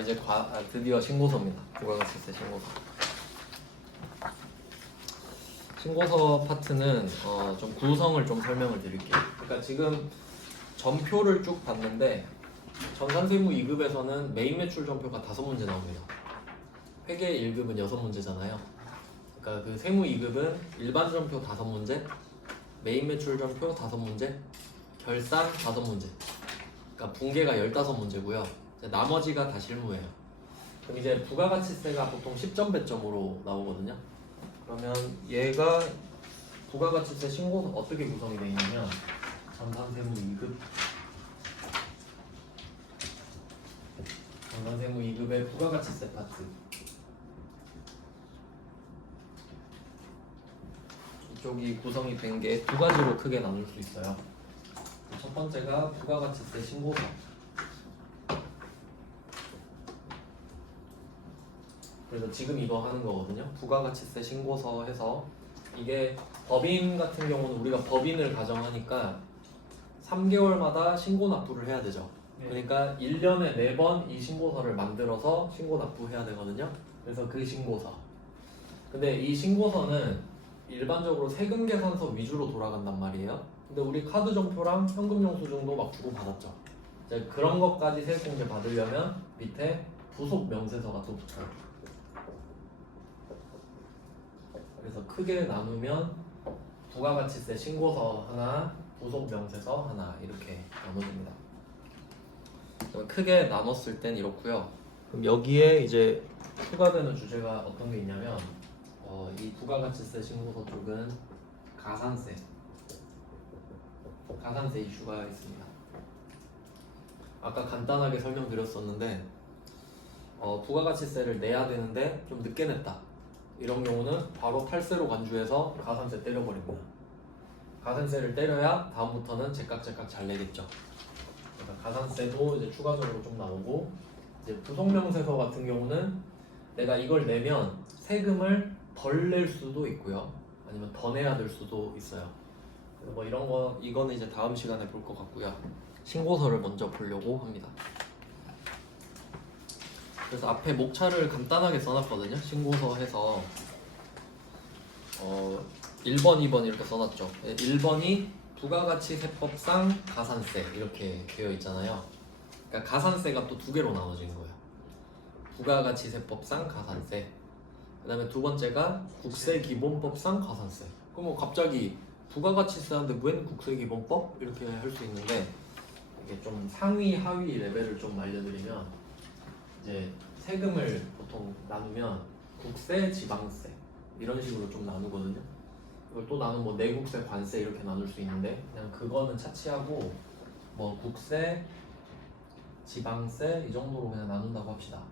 이제 드디어 신고서입니다. 부가가치세 신고서. 신고서 파트는 좀 구성을 좀 설명을 드릴게요. 그러니까 지금 전표를 쭉 봤는데 전산세무 2급에서는 메인 매출 전표가 5문제 나옵니다. 회계 1급은 6문제잖아요. 그러니까 그 세무 2급은 일반 전표 5문제, 메인 매출 전표 5문제, 결산 5문제. 그러니까 분계가 15문제고요. 나머지가 다 실무예요. 그럼 이제 부가가치세가 보통 10점 배점으로 나오거든요. 그러면 얘가 부가가치세 신고서 어떻게 구성이 되어 있냐면 전산세무 2급 전산세무 2급의 부가가치세 파트 이쪽이 구성이 된 게 두 가지로 크게 나눌 수 있어요. 첫 번째가 부가가치세 신고서. 그래서 지금 이거 하는 거거든요. 부가가치세 신고서 해서 이게 법인 같은 경우는 우리가 법인을 가정하니까 3개월마다 신고 납부를 해야 되죠. 네. 그러니까 1년에 4번 이 신고서를 만들어서 신고 납부해야 되거든요. 그래서 그 신고서. 근데 이 신고서는 일반적으로 세금 계산서 위주로 돌아간단 말이에요. 근데 우리 카드 정표랑 현금 영수증도 막 주고 받았죠. 이제 그런 것까지 세액공제 받으려면 밑에 부속 명세서가 또 붙어요. 그래서 크게 나누면 부가가치세 신고서 하나, 부속 명세서 하나 이렇게 나눠집니다. 크게 나눴을 땐 이렇고요. 그럼 여기에 이제 추가되는 주제가 어떤 게 있냐면 이 부가가치세 신고서 쪽은 가산세 이슈가 있습니다. 아까 간단하게 설명드렸었는데 부가가치세를 내야 되는데 좀 늦게 냈다. 이런 경우는 바로 탈세로 간주해서 가산세 때려버립니다. 가산세를 때려야 다음부터는 제깍 잘 내겠죠. 그러니까 가산세도 이제 추가적으로 좀 나오고, 이제 부속명세서 같은 경우는 내가 이걸 내면 세금을 덜 낼 수도 있고요, 아니면 더 내야 될 수도 있어요. 그래서 뭐 이런 거 이거는 이제 다음 시간에 볼 것 같고요. 신고서를 먼저 보려고 합니다. 그래서 앞에 목차를 간단하게 써놨거든요. 신고서 해서 1번, 2번 이렇게 써놨죠. 1번이 부가가치세법상 가산세 이렇게 되어 있잖아요. 그러니까 가산세가 또 두 개로 나눠지는 거예요. 부가가치세법상 가산세. 그 다음에 두 번째가 국세기본법상 가산세. 그럼 뭐 갑자기 부가가치세 하는데 웬 국세기본법? 이렇게 할 수 있는데, 이게 좀 상위 하위 레벨을 좀 알려드리면, 이제 세금을 보통 나누면 국세, 지방세 이런 식으로 좀 나누거든요. 이걸 또 나누면 뭐 내국세, 관세 이렇게 나눌 수 있는데, 그냥 그거는 차치하고 뭐 국세, 지방세 이 정도로 그냥 나눈다고 합시다.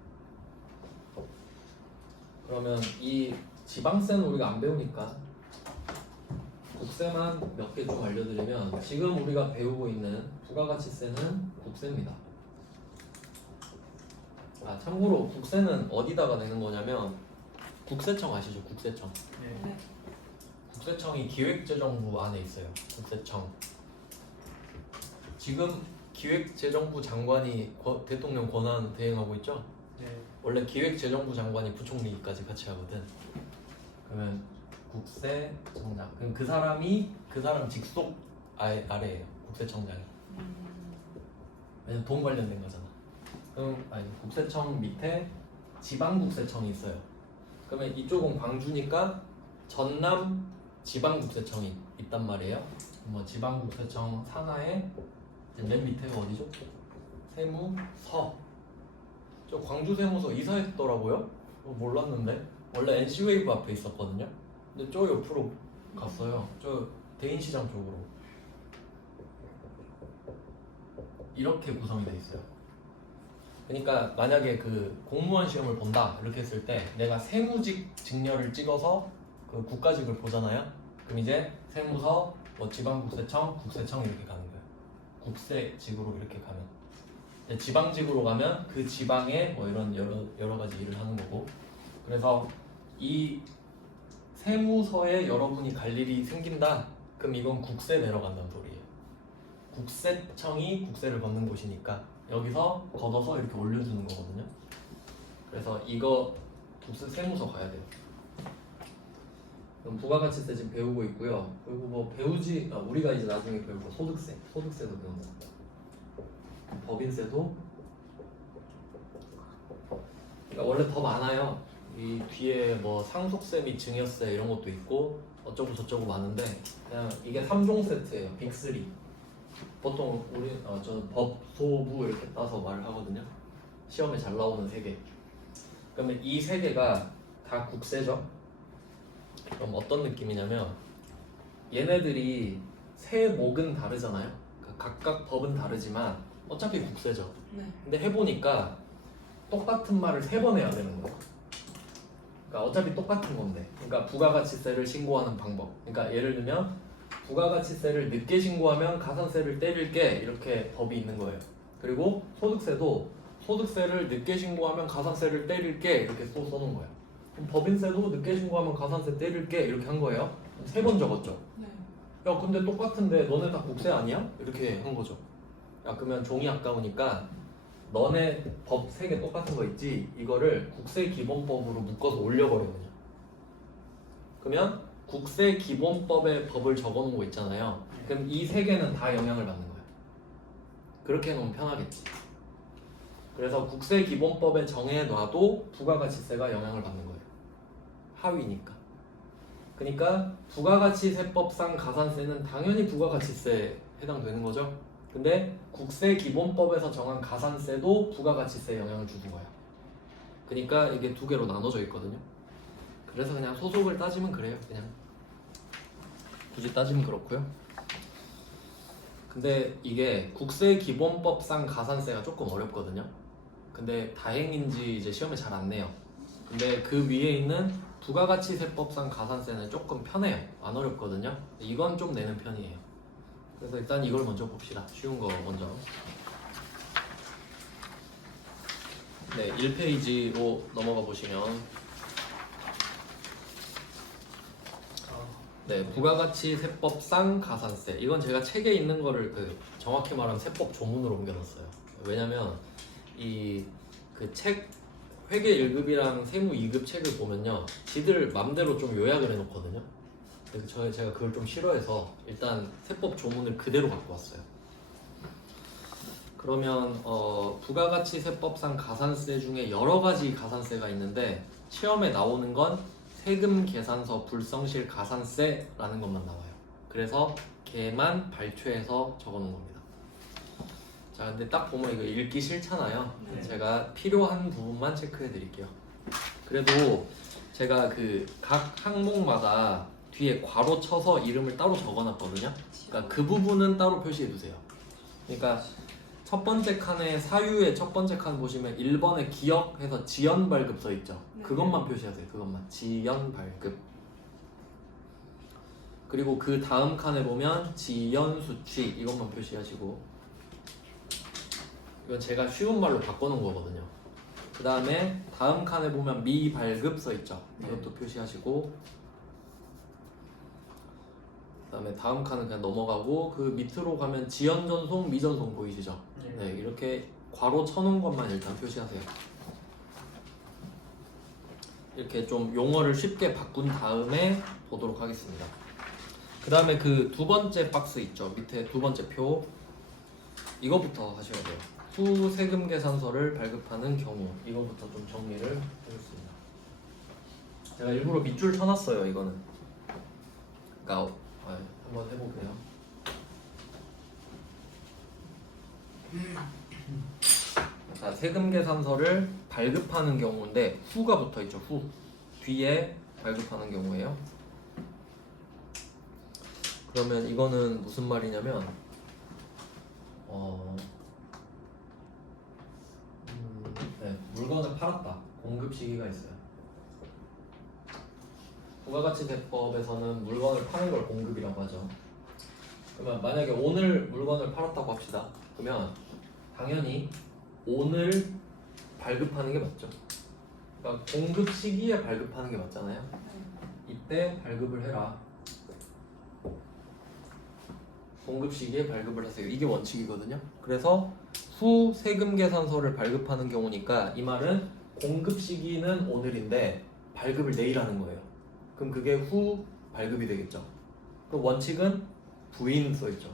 그러면 이 지방세는 우리가 안 배우니까 국세만 몇 개 좀 알려드리면, 지금 우리가 배우고 있는 부가가치세는 국세입니다. 참고로 국세는 어디다가 내는 거냐면 국세청 아시죠? 국세청. 네. 국세청이 기획재정부 안에 있어요. 국세청. 지금 기획재정부 장관이 대통령 권한 대행하고 있죠? 네. 원래 기획재정부 장관이 부총리까지 같이 하거든. 그러면 국세청장. 그럼 그 사람 직속 아래에요. 국세청장이. 왜냐면 돈 관련된 거잖아. 그럼 국세청 밑에 지방국세청이 있어요. 그러면 이쪽은 광주니까 전남 지방국세청이 있단 말이에요. 뭐 지방국세청 산하에 맨 밑에가 어디죠? 세무서. 저 광주 세무서 이사했더라고요. 몰랐는데 원래 NC웨이브 앞에 있었거든요. 근데 저 옆으로 갔어요. 저 대인시장 쪽으로. 이렇게 구성이 돼 있어요. 그러니까 만약에 그 공무원 시험을 본다 이렇게 했을 때 내가 세무직 직렬을 찍어서 그 국가직을 보잖아요. 그럼 이제 세무서, 뭐 지방국세청, 국세청 이렇게 가는 거예요. 국세직으로 이렇게 가면. 지방직으로 가면 그 지방에 뭐 이런 여러 가지 일을 하는 거고. 그래서 이 세무서에 여러분이 갈 일이 생긴다. 그럼 이건 국세 내러 간다는 소리예요. 국세청이 국세를 걷는 곳이니까 여기서 걷어서 이렇게 올려주는 거거든요. 그래서 이거 세무서 가야 돼요. 그럼 부가가치세 지금 배우고 있고요. 그리고 뭐 우리가 이제 나중에 배울 거 소득세도 배운다. 법인세도 그러니까 원래 더 많아요. 이 뒤에 뭐 상속세 및 증여세 이런 것도 있고 어쩌고 저쩌고 많은데 그냥 이게 3종 세트예요. 빅3. 보통 저는 법소부 이렇게 따서 말을 하거든요. 시험에 잘 나오는 3개. 그러면 이 3개가 다 국세죠. 그럼 어떤 느낌이냐면 얘네들이 세목은 다르잖아요. 그러니까 각각 법은 다르지만 어차피 국세죠. 네. 근데 해보니까 똑같은 말을 3번 해야 되는 거예요. 그러니까 어차피 똑같은 건데. 그러니까 부가가치세를 신고하는 방법. 그러니까 예를 들면 부가가치세를 늦게 신고하면 가산세를 때릴게 이렇게 법이 있는 거예요. 그리고 소득세도 소득세를 늦게 신고하면 가산세를 때릴게 이렇게 써놓은 거예요. 그럼 법인세도 늦게 신고하면 가산세 때릴게 이렇게 한 거예요. 3번 적었죠. 네. 야 근데 똑같은데 너네 다 국세 아니야? 이렇게 한 거죠. 야 그러면 종이 아까우니까 너네 법 3개 똑같은 거 있지? 이거를 국세기본법으로 묶어서 올려버리거든요. 그러면 국세기본법에 법을 적어놓은 거 있잖아요. 그럼 이 3개는 다 영향을 받는 거예요. 그렇게 해놓으면 편하겠지. 그래서 국세기본법에 정해놔도 부가가치세가 영향을 받는 거예요. 하위니까. 그러니까 부가가치세법상 가산세는 당연히 부가가치세에 해당되는 거죠. 근데 국세기본법에서 정한 가산세도 부가가치세에 영향을 주는 거예요. 그러니까 이게 2개로 나눠져 있거든요. 그래서 그냥 소속을 따지면 그래요. 그냥 굳이 따지면 그렇고요. 근데 이게 국세기본법상 가산세가 조금 어렵거든요. 근데 다행인지 이제 시험에 잘 안 내요. 근데 그 위에 있는 부가가치세법상 가산세는 조금 편해요. 안 어렵거든요. 이건 좀 내는 편이에요. 그래서 일단 이걸 먼저 봅시다. 쉬운 거 먼저. 네, 1페이지로 넘어가 보시면 네, 부가가치세법상 가산세. 이건 제가 책에 있는 거를 정확히 말하면 세법 조문으로 옮겨놨어요. 왜냐면 이 그 책 회계 1급이랑 세무 2급 책을 보면요, 지들 맘대로 좀 요약을 해놓거든요. 그래서 제가 그걸 좀 싫어해서 일단 세법 조문을 그대로 갖고 왔어요. 그러면 부가가치세법상 가산세 중에 여러 가지 가산세가 있는데 시험에 나오는 건 세금 계산서 불성실 가산세라는 것만 나와요. 그래서 걔만 발췌해서 적어놓은 겁니다. 자, 근데 딱 보면 이거 읽기 싫잖아요. 네. 제가 필요한 부분만 체크해 드릴게요. 그래도 제가 그 각 항목마다 뒤에 괄호 쳐서 이름을 따로 적어놨거든요. 그러니까 그 부분은 따로 표시해 두세요. 그러니까 첫 번째 칸에 사유의 첫 번째 칸 보시면 1번에 기억해서 지연 발급 써 있죠. 네. 그것만 표시하세요. 그것만 지연 발급. 그리고 그 다음 칸에 보면 지연 수취 이것만 표시하시고, 이건 제가 쉬운 말로 바꿔놓은 거거든요. 그 다음에 다음 칸에 보면 미발급 써 있죠. 이것도 표시하시고, 그 다음에 다음 칸은 그냥 넘어가고 그 밑으로 가면 지연 전송, 미전송 보이시죠? 네, 이렇게 괄호 쳐놓은 것만 일단 표시하세요. 이렇게 좀 용어를 쉽게 바꾼 다음에 보도록 하겠습니다. 그 다음에 그 두 번째 박스 있죠? 밑에 두 번째 표, 이거부터 하셔야 돼요. 후 세금 계산서를 발급하는 경우, 이거부터 좀 정리를 해줬습니다. 제가 일부러 밑줄 쳐놨어요. 이거는 그러니까 한번 해볼게요. 자, 세금 계산서를 발급하는 경우인데 후가 붙어 있죠. 후 뒤에 발급하는 경우예요. 그러면 이거는 무슨 말이냐면 네, 물건을 팔았다. 공급 시기가 있어요. 부가가치세법에서는 물건을 파는 걸 공급이라고 하죠. 그러면 만약에 오늘 물건을 팔았다고 합시다. 그러면 당연히 오늘 발급하는 게 맞죠. 그러니까 공급 시기에 발급하는 게 맞잖아요. 이때 발급을 해라. 공급 시기에 발급을 하세요. 이게 원칙이거든요. 그래서 후 세금 계산서를 발급하는 경우니까 이 말은 공급 시기는 오늘인데 발급을 내일 하는 거예요. 그럼 그게 후 발급이 되겠죠. 그 원칙은 부인 써있죠.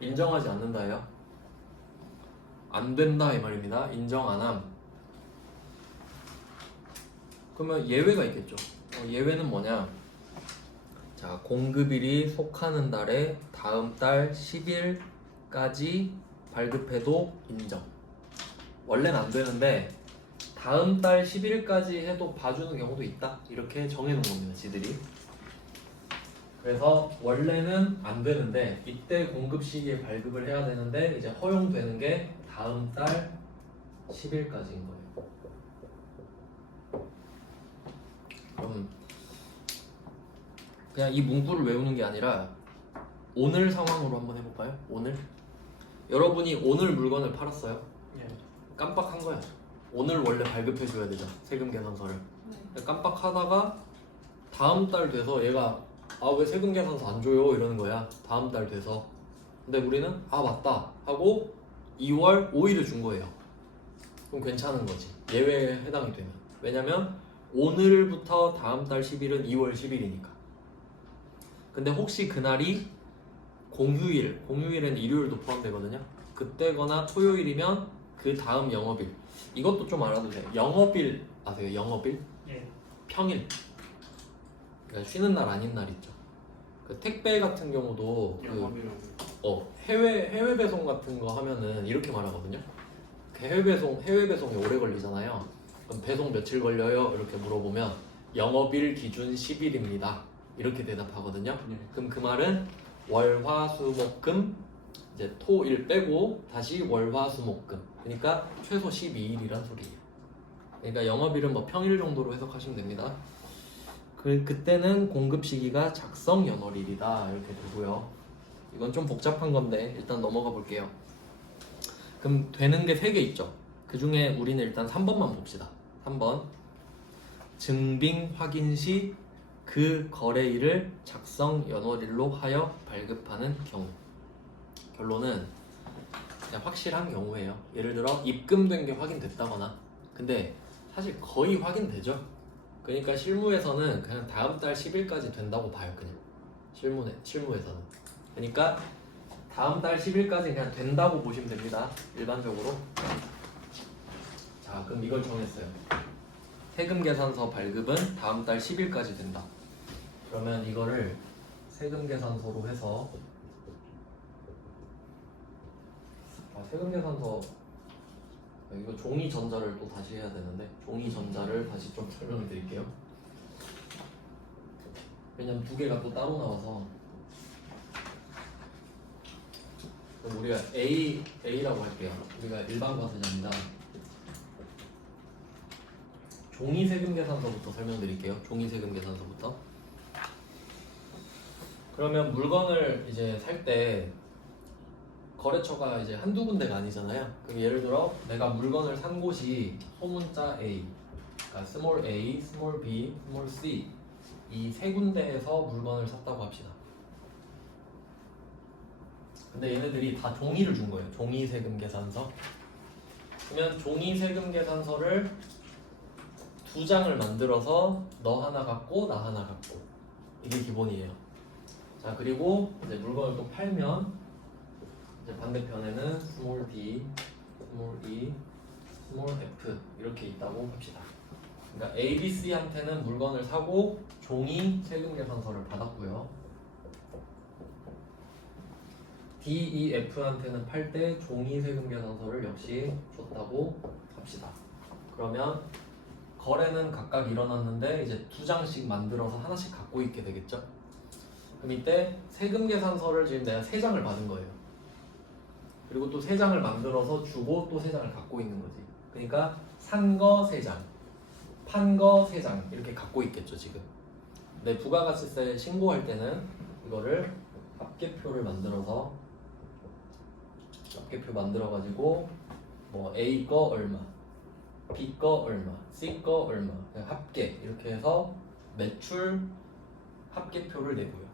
인정하지 않는다예요. 안 된다 이 말입니다. 인정 안 함. 그러면 예외가 있겠죠. 예외는 뭐냐? 자, 공급일이 속하는 달에 다음 달 10일까지 발급해도 인정. 원래는 안 되는데 다음 달 10일까지 해도 봐주는 경우도 있다. 이렇게 정해놓은 겁니다. 지들이. 그래서 원래는 안 되는데 이때 공급 시기에 발급을 해야 되는데 이제 허용되는 게 다음 달 10일까지인 거예요. 그럼 그냥 이 문구를 외우는 게 아니라 오늘 상황으로 한번 해볼까요? 오늘 여러분이 오늘 물건을 팔았어요. 깜빡한 거야. 오늘 원래 발급해줘야 되죠. 세금 계산서를. 깜빡하다가 다음 달 돼서 얘가 아 왜 세금 계산서 안 줘요 이러는 거야. 다음 달 돼서. 근데 우리는 아 맞다 하고 2월 5일을 준 거예요. 그럼 괜찮은 거지. 예외에 해당이 되면. 왜냐면 오늘부터 다음 달 10일은 2월 10일이니까. 근데 혹시 그날이 공휴일에는 일요일도 포함되거든요. 그때거나 토요일이면 그 다음 영업일. 이것도 좀 알아도 돼요. 영업일 아세요? 영업일? 예. 평일. 그러니까 쉬는 날 아닌 날 있죠. 그 택배 같은 경우도 해외 배송 같은 거 하면은 이렇게 말하거든요. 해외 배송이 오래 걸리잖아요. 그럼 배송 며칠 걸려요? 이렇게 물어보면 영업일 기준 10일입니다. 이렇게 대답하거든요. 그럼 그 말은 월, 화, 수, 목, 금 이제 토, 일 빼고 다시 월, 화, 수, 목, 금. 그러니까 최소 12일이란 소리예요. 그러니까 영업일은 뭐 평일 정도로 해석하시면 됩니다. 그때는 공급 시기가 작성 연월일이다 이렇게 되고요. 이건 좀 복잡한 건데 일단 넘어가 볼게요. 그럼 되는 게 3개 있죠. 그 중에 우리는 일단 3번만 봅시다. 3번 증빙 확인 시 그 거래일을 작성 연월일로 하여 발급하는 경우. 결론은 그냥 확실한 경우예요. 예를 들어 입금된 게 확인됐다거나. 근데 사실 거의 확인되죠. 그러니까 실무에서는 그냥 다음 달 10일까지 된다고 봐요. 그냥 실무에서는. 그러니까 다음 달 10일까지 그냥 된다고 보시면 됩니다. 일반적으로. 자, 그럼 이걸 정했어요. 세금 계산서 발급은 다음 달 10일까지 된다. 그러면 이거를 세금 계산서로 해서 세금 계산서 이거 종이 전자를 또 다시 해야 되는데 종이 전자를 다시 좀 설명을 드릴게요. 왜냐면 두 개가 또 따로 나와서. 그럼 우리가 A라고 할게요. 우리가 일반 과세자입니다. 종이 세금 계산서부터 설명드릴게요. 종이 세금 계산서부터. 그러면 물건을 이제 살 때 거래처가 이제 한두 군데가 아니잖아요. 그럼 예를 들어 내가 물건을 산 곳이 소문자 A, 그러니까 스몰 a, 스몰 b, 스몰 c 이 세 군데에서 물건을 샀다고 합시다. 근데 얘네들이 다 종이를 준 거예요. 종이 세금 계산서. 그러면 종이 세금 계산서를 2장을 만들어서 너 하나 갖고 나 하나 갖고 이게 기본이에요. 자, 그리고 이제 물건을 또 팔면 이제 반대편에는 스몰 d, 스몰 e, 스몰 f 이렇게 있다고 합시다. 그러니까 A, B, C한테는 물건을 사고 종이 세금 계산서를 받았고요. D, E, F한테는 팔 때 종이 세금 계산서를 역시 줬다고 합시다. 그러면 거래는 각각 일어났는데 이제 2장씩 만들어서 하나씩 갖고 있게 되겠죠. 그럼 이때 세금 계산서를 지금 내가 3장을 받은 거예요. 그리고 또 3장을 만들어서 주고 또 3장을 갖고 있는 거지. 그러니까 산 거 3장, 판 거 3장 이렇게 갖고 있겠죠 지금. 근데 부가가치세 신고할 때는 이거를 합계표를 만들어서 합계표 만들어가지고 뭐 A 거 얼마, B 거 얼마, C 거 얼마 그냥 합계 이렇게 해서 매출 합계표를 내고요.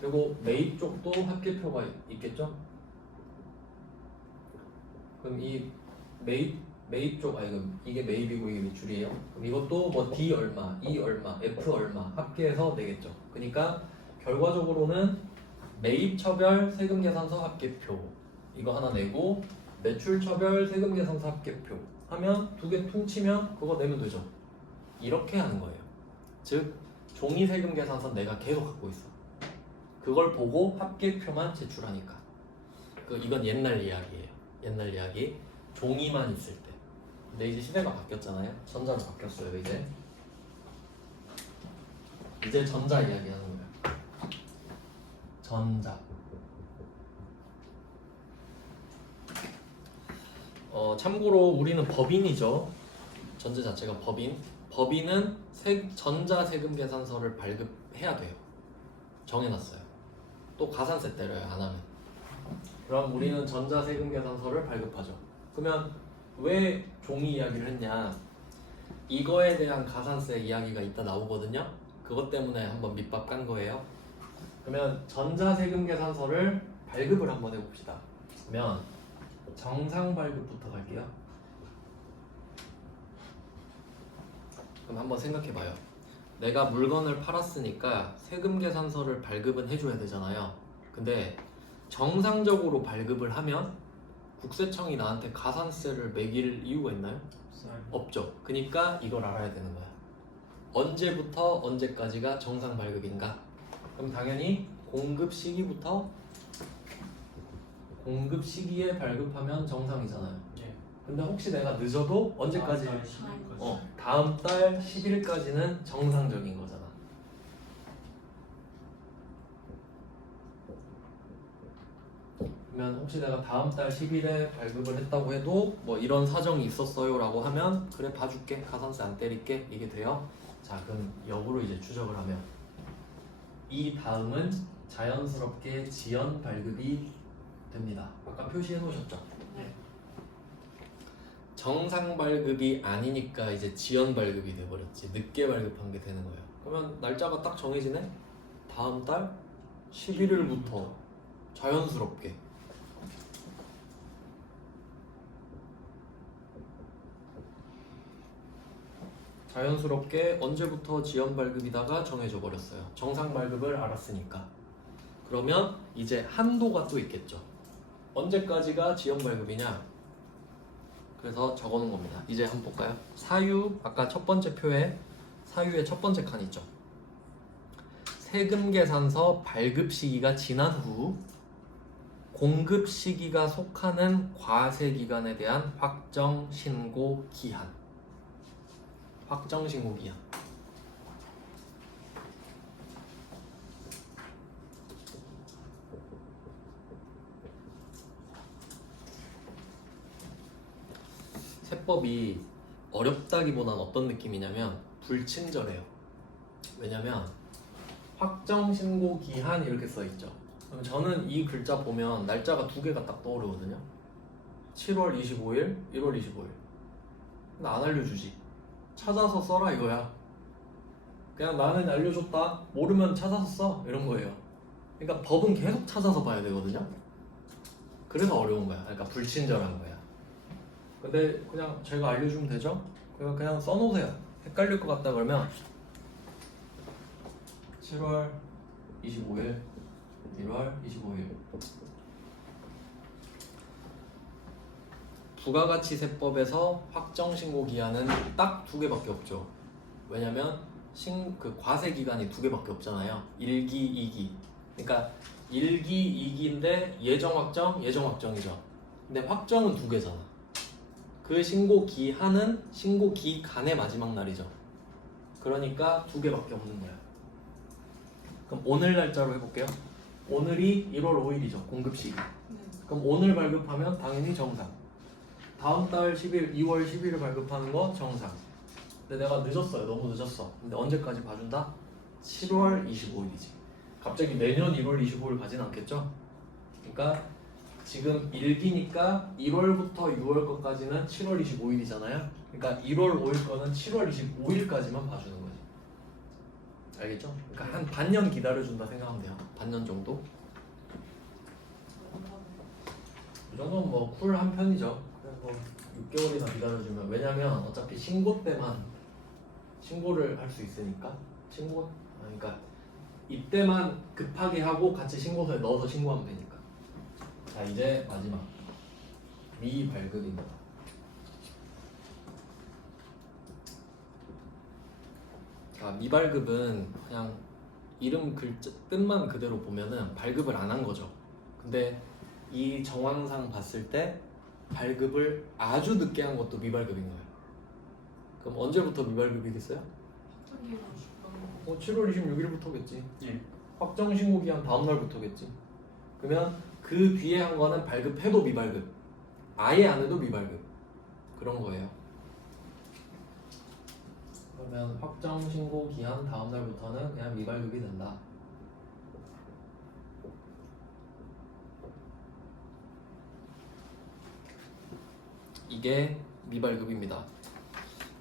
그리고 매입 쪽도 합계표가 있겠죠? 그럼 이 매입 쪽 이게 매입이고 이게 매출이에요. 그럼 이것도 뭐 D 얼마, E 얼마, F 얼마 합계해서 내겠죠. 그러니까 결과적으로는 매입처별 세금계산서 합계표 이거 하나 내고 매출처별 세금계산서 합계표 하면 두 개 퉁치면 그거 내면 되죠. 이렇게 하는 거예요. 즉 종이 세금계산서 내가 계속 갖고 있어. 그걸 보고 합계표만 제출하니까. 이건 옛날 이야기예요. 옛날 이야기. 종이만 있을 때. 근데 이제 시대가 바뀌었잖아요. 전자로 바뀌었어요. 이제 전자 이야기 하는 거예요. 전자. 참고로 우리는 법인이죠. 전자 자체가 법인. 법인은 전자 세금 계산서를 발급해야 돼요. 정해놨어요. 또 가산세 때려요. 안 하면. 그럼 우리는 전자 세금 계산서를 발급하죠. 그러면 왜 종이 이야기를 했냐? 이거에 대한 가산세 이야기가 이따 나오거든요. 그것 때문에 한번 밑밥 깐 거예요. 그러면 전자 세금 계산서를 발급을 한번 해봅시다. 그러면 정상 발급부터 갈게요. 그럼 한번 생각해봐요. 내가 물건을 팔았으니까 세금 계산서를 발급은 해줘야 되잖아요. 근데 정상적으로 발급을 하면 국세청이 나한테 가산세를 매길 이유가 있나요? 없죠. 그러니까 이걸 알아야 되는 거야. 언제부터 언제까지가 정상 발급인가? 그럼 당연히 공급 시기부터 공급 시기에 발급하면 정상이잖아요. 근데 혹시 내가 늦어도 언제까지? 다음 달 10일까지는 정상적인 거잖아. 그러면 혹시 내가 다음 달 10일에 발급을 했다고 해도 뭐 이런 사정이 있었어요 라고 하면 그래 봐줄게, 가산세 안 때릴게, 이게 돼요. 자, 그럼 역으로 이제 추적을 하면 이 다음은 자연스럽게 지연 발급이 됩니다. 아까 표시해 놓으셨죠? 네. 정상 발급이 아니니까 이제 지연 발급이 돼버렸지. 늦게 발급한 게 되는 거예요. 그러면 날짜가 딱 정해지네? 다음 달 11일부터 자연스럽게. 자연스럽게 언제부터 지연 발급이다가 정해져 버렸어요. 정상 발급을 알았으니까. 그러면 이제 한도가 또 있겠죠. 언제까지가 지연 발급이냐? 그래서 적어놓은 겁니다. 이제 한번 볼까요? 사유, 아까 첫 번째 표에 사유의 첫 번째 칸 있죠. 세금 계산서 발급 시기가 지난 후 공급 시기가 속하는 과세 기간에 대한 확정 신고 기한. 확정 신고 기한. 세법이 어렵다기보다는 어떤 느낌이냐면 불친절해요. 왜냐면 확정 신고 기한 이렇게 써 있죠. 그럼 저는 이 글자 보면 날짜가 두 개가 딱 떠오르거든요. 7월 25일, 1월 25일. 근데 안 알려주지. 찾아서 써라 이거야. 그냥 나는 알려줬다. 모르면 찾아서 써. 이런 거예요. 그러니까 법은 계속 찾아서 봐야 되거든요. 그래서 어려운 거야. 그러니까 불친절한 거야. 근데 그냥 제가 알려주면 되죠? 그냥 써놓으세요. 헷갈릴 것 같다 그러면 7월 25일, 1월 25일. 부가가치세법에서 확정신고 기한은 딱 두 개밖에 없죠. 왜냐면 그 과세 기간이 두 개밖에 없잖아요. 1기, 2기. 그러니까 1기, 2기인데 예정 확정, 예정 확정이죠. 근데 확정은 두 개잖아. 그 신고 기한은 신고 기간의 마지막 날이죠. 그러니까 두 개밖에 없는 거야. 그럼 오늘 날짜로 해볼게요. 오늘이 1월 5일이죠. 공급 시기. 그럼 오늘 발급하면 당연히 정상. 다음 달 10일, 2월 10일을 발급하는 거 정상. 근데 내가 늦었어요. 너무 늦었어. 근데 언제까지 봐준다? 7월 25일이지. 갑자기 내년 1월 25일 가진 않겠죠? 그러니까 지금 1기니까 1월부터 6월 것까지는 7월 25일이잖아요. 그러니까 1월 5일 거는 7월 25일까지만 봐주는 거지. 알겠죠? 그러니까 한 반년 기다려준다 생각하면 돼요. 반년 정도? 이 정도는 뭐 쿨 한 편이죠. 6개월이나 기다려주면 왜냐면 어차피 신고 때만 신고를 할 수 있으니까 그러니까 이때만 급하게 하고 같이 신고서에 넣어서 신고하면 되니까. 자 이제 마지막 미발급입니다. 자 미발급은 그냥 이름 글자 뜻만 그대로 보면은 발급을 안 한 거죠. 근데 이 정황상 봤을 때 발급을 아주 늦게 한 것도 미발급인 거예요. 그럼 언제부터 미발급이겠어요? 7월 26일부터겠지. 예. 확정 신고 기한 다음 날부터겠지. 그러면 그 뒤에 한 거는 발급해도 미발급, 아예 안 해도 미발급 그런 거예요. 그러면 확정 신고 기한 다음 날부터는 그냥 미발급이 된다. 이게 미발급입니다.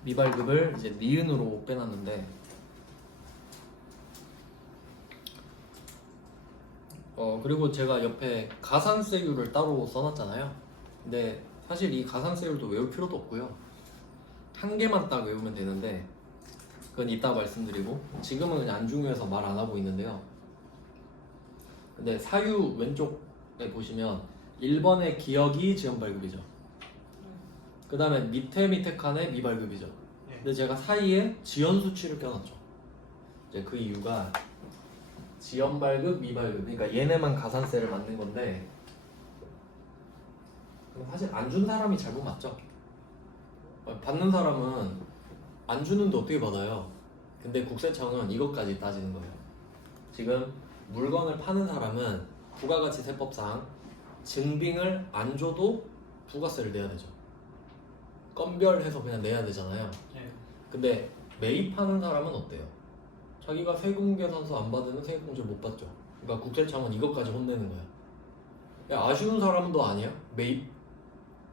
미발급을 이제 니은으로 빼놨는데 그리고 제가 옆에 가산세율을 따로 써놨잖아요. 근데 사실 이 가산세율도 외울 필요도 없고요. 한 개만 딱 외우면 되는데 그건 이따 말씀드리고 지금은 그냥 안 중요해서 말 안 하고 있는데요. 근데 사유 왼쪽에 보시면 1번의 기억이 지연발급이죠. 그 다음에 밑에 칸에 미발급이죠. 근데 제가 사이에 지연 수치를 껴놨죠. 이제 그 이유가 지연발급, 미발급 그러니까 얘네만 가산세를 맞는 건데 사실 안 준 사람이 잘못 맞죠. 받는 사람은 안 주는데 어떻게 받아요? 근데 국세청은 이것까지 따지는 거예요. 지금 물건을 파는 사람은 부가가치세법상 증빙을 안 줘도 부가세를 내야 되죠. 건별해서 그냥 내야 되잖아요. 근데 매입하는 사람은 어때요? 자기가 세금 계산서 안 받으면 세금공제 못 받죠. 그러니까 국세청은 이것까지 혼내는 거야. 야, 아쉬운 사람은 너 아니야? 매입?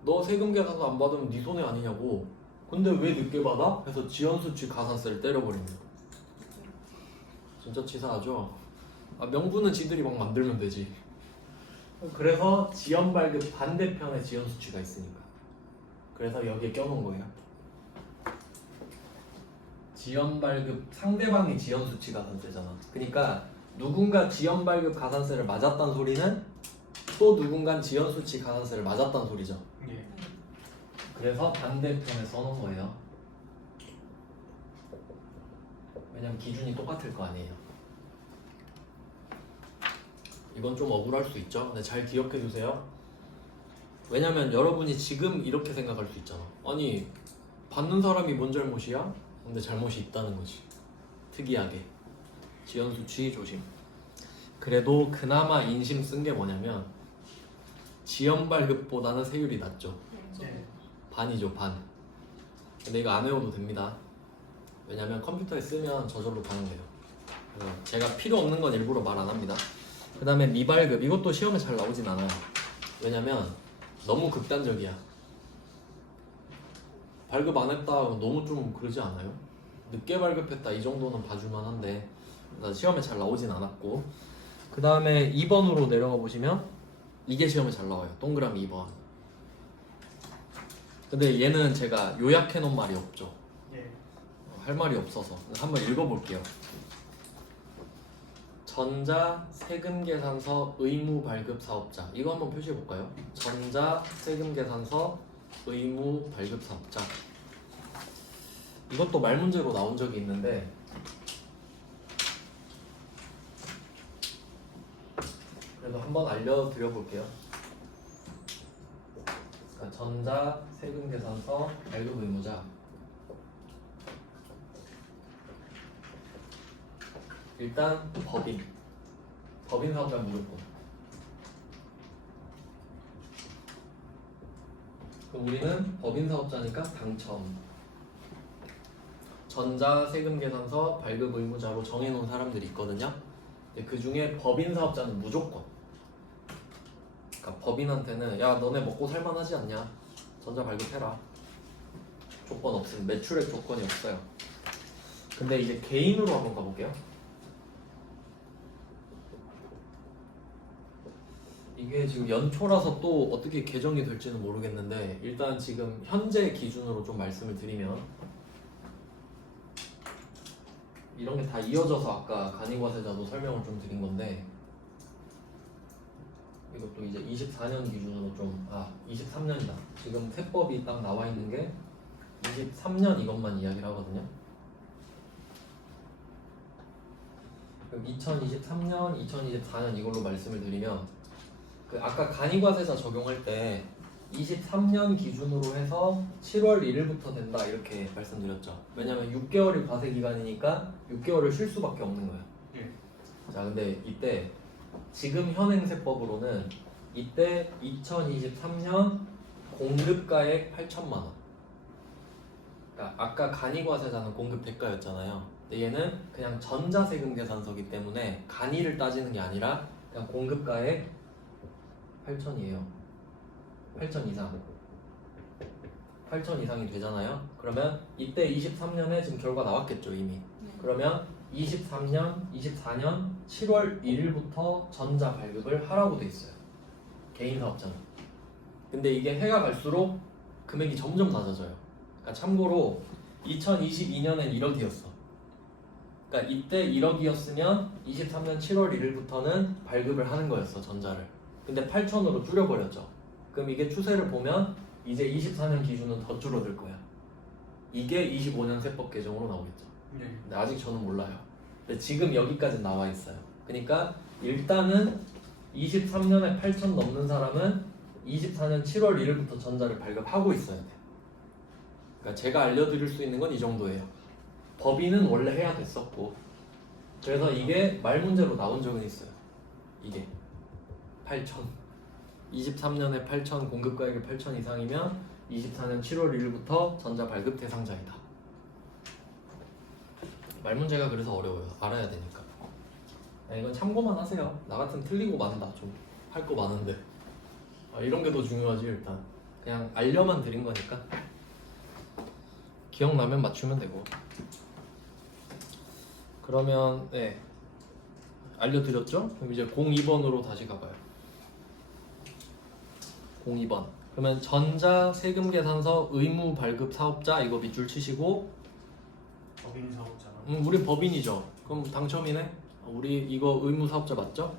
너 세금 계산서 안 받으면 네 손해 아니냐고. 근데 왜 늦게 받아? 해서 지연수치 가산세를 때려버리는 거야. 진짜 치사하죠? 명분은 지들이 막 만들면 되지. 그래서 지연발급 반대편에 지연수치가 있으니까. 그래서 여기에 껴놓은 거예요. 지연발급 상대방이 지연수치 가산세잖아. 그러니까 누군가 지연발급 가산세를 맞았다는 소리는 또 누군가 지연수치 가산세를 맞았다는 소리죠. 예. 그래서 반대편에 써놓은 거예요. 왜냐면 기준이 똑같을 거 아니에요. 이건 좀 억울할 수 있죠. 근데 잘 기억해 두세요. 왜냐면 여러분이 지금 이렇게 생각할 수 있잖아. 아니 받는 사람이 뭔 잘못이야? 근데 잘못이 있다는 거지. 특이하게. 지연수치 조심. 그래도 그나마 인심 쓴 게 뭐냐면 지연발급보다는 세율이 낮죠. 예. 반이죠, 반. 근데 이거 안 외워도 됩니다. 왜냐면 컴퓨터에 쓰면 저절로 반응돼요. 그래서 제가 필요 없는 건 일부러 말 안 합니다. 그 다음에 미발급, 이것도 시험에 잘 나오진 않아요. 왜냐면 너무 극단적이야. 발급 안 했다 너무 좀 그러지 않아요? 늦게 발급했다 이 정도는 봐줄만 한데 시험에 잘 나오진 않았고. 그 다음에 2번으로 내려가 보시면 이게 시험에 잘 나와요. 동그라미 2번. 근데 얘는 제가 요약해 놓은 말이 없죠. 예. 할 말이 없어서 한번 읽어볼게요. 전자 세금계산서 의무 발급 사업자, 이거 한번 표시해 볼까요? 전자 세금계산서 의무 발급 사업자. 이것도 말문제로 나온 적이 있는데 그래도 한번 알려드려 볼게요. 그러니까 전자 세금계산서 발급 의무자. 일단 법인 사업자 무조건. 그럼 우리는 법인 사업자니까 당첨. 전자 세금계산서 발급 의무자로 정해놓은 사람들이 있거든요. 근데 그 중에 법인 사업자는 무조건. 그러니까 법인한테는 야 너네 먹고 살만하지 않냐? 전자 발급해라. 조건 없음. 매출액 조건이 없어요. 근데 이제 개인으로 한번 가볼게요. 이게 지금 연초라서 또 어떻게 개정이 될지는 모르겠는데 일단 지금 현재 기준으로 좀 말씀을 드리면 이런 게 다 이어져서 아까 간이과세자도 설명을 좀 드린 건데 이것도 이제 24년 기준으로 23년이다. 지금 세법이 딱 나와 있는 게 23년 이것만 이야기를 하거든요. 그럼 2023년, 2024년 이걸로 말씀을 드리면 그 아까 간이과세자 적용할 때 23년 기준으로 해서 7월 1일부터 된다 이렇게 말씀드렸죠. 왜냐면 6개월이 과세 기간이니까 6개월을 쉴 수밖에 없는 거예요. 자, 근데 이때 지금 현행 세법으로는 이때 2023년 공급가액 8천만 원. 그러니까 아까 간이과세자는 공급 대가였잖아요. 근데 얘는 그냥 전자세금 계산서기 때문에 간이를 따지는 게 아니라 그냥 공급가액 8천이에요. 8천 이상. 8천 이상이 되잖아요. 그러면 이때 23년에 지금 결과 나왔겠죠 이미. 그러면 23년, 24년 7월 1일부터 전자 발급을 하라고 돼 있어요. 개인 사업자는. 근데 이게 해가 갈수록 금액이 점점 낮아져요. 그러니까 참고로 2022년엔 1억이었어. 그러니까 이때 1억이었으면 23년 7월 1일부터는 발급을 하는 거였어 전자를. 근데 8천으로 줄여버렸죠. 그럼 이게 추세를 보면 이제 24년 기준은 더 줄어들 거야. 이게 25년 세법 개정으로 나오겠죠. 근데 아직 저는 몰라요. 근데 지금 여기까지 나와 있어요. 그러니까 일단은 23년에 8천 넘는 사람은 24년 7월 1일부터 전자를 발급하고 있어야 돼. 그러니까 제가 알려드릴 수 있는 건 이 정도예요. 법인은 원래 해야 됐었고 그래서 이게 말 문제로 나온 적은 있어요. 이게 8천 23년에 8천 공급가액이 8천 이상이면 24년 7월 1일부터 전자 발급 대상자이다. 말 문제가 그래서 어려워요. 알아야 되니까. 이건 참고만 하세요. 나 같으면 틀리고 만다. 좀 할 거 많은데 이런 게 더 중요하지. 일단 그냥 알려만 드린 거니까 기억나면 맞추면 되고. 그러면 네 알려드렸죠? 그럼 이제 02번으로 다시 가봐요. 02번. 그러면 전자 세금 계산서 의무 발급 사업자 이거 밑줄 치시고. 법인 사업자가. 우리 법인이죠. 그럼 당첨이네. 우리 이거 의무 사업자 맞죠?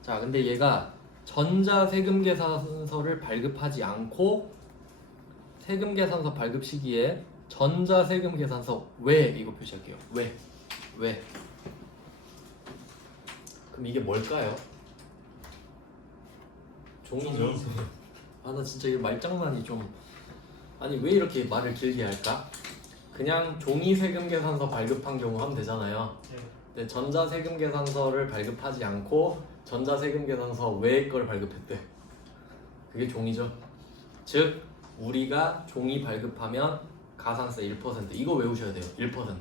자, 근데 얘가 전자 세금 계산서를 발급하지 않고 세금 계산서 발급 시기에 전자 세금 계산서 왜 이거 표시할게요. 왜? 그럼 이게 뭘까요? 종이죠. 나 진짜 이 말장난이 좀. 아니 왜 이렇게 말을 길게 할까? 그냥 종이 세금 계산서 발급한 경우 하면 되잖아요. 근데 전자 세금 계산서를 발급하지 않고 전자 세금 계산서 외의 걸 발급했대. 그게 종이죠. 즉 우리가 종이 발급하면 가산세 1% 이거 외우셔야 돼요. 1%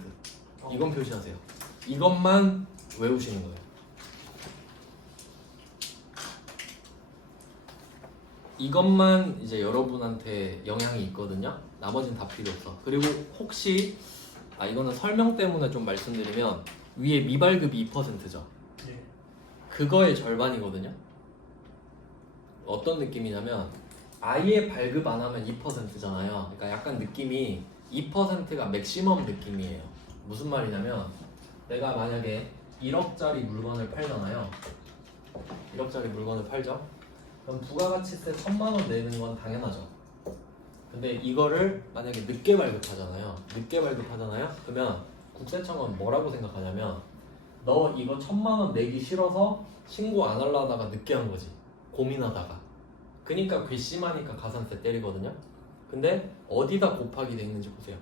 이건 표시하세요. 이것만 외우시는 거예요. 이것만 이제 여러분한테 영향이 있거든요. 나머지는 다 필요 없어. 그리고 혹시 이거는 설명 때문에 좀 말씀드리면 위에 미발급이 2%죠. 그거의 절반이거든요. 어떤 느낌이냐면 아예 발급 안 하면 2%잖아요. 그러니까 약간 느낌이 2%가 맥시멈 느낌이에요. 무슨 말이냐면 내가 만약에 1억짜리 물건을 팔잖아요. 1억짜리 물건을 팔죠. 그럼 부가가치세 1,000만 원 내는 건 당연하죠. 근데 이거를 만약에 늦게 발급하잖아요. 그러면 국세청은 뭐라고 생각하냐면 너 이거 1,000만 원 내기 싫어서 신고 안 하려다가 늦게 한 거지. 고민하다가. 그니까 괘씸하니까 가산세 때리거든요. 근데 어디다 곱하기 돼 있는지 보세요.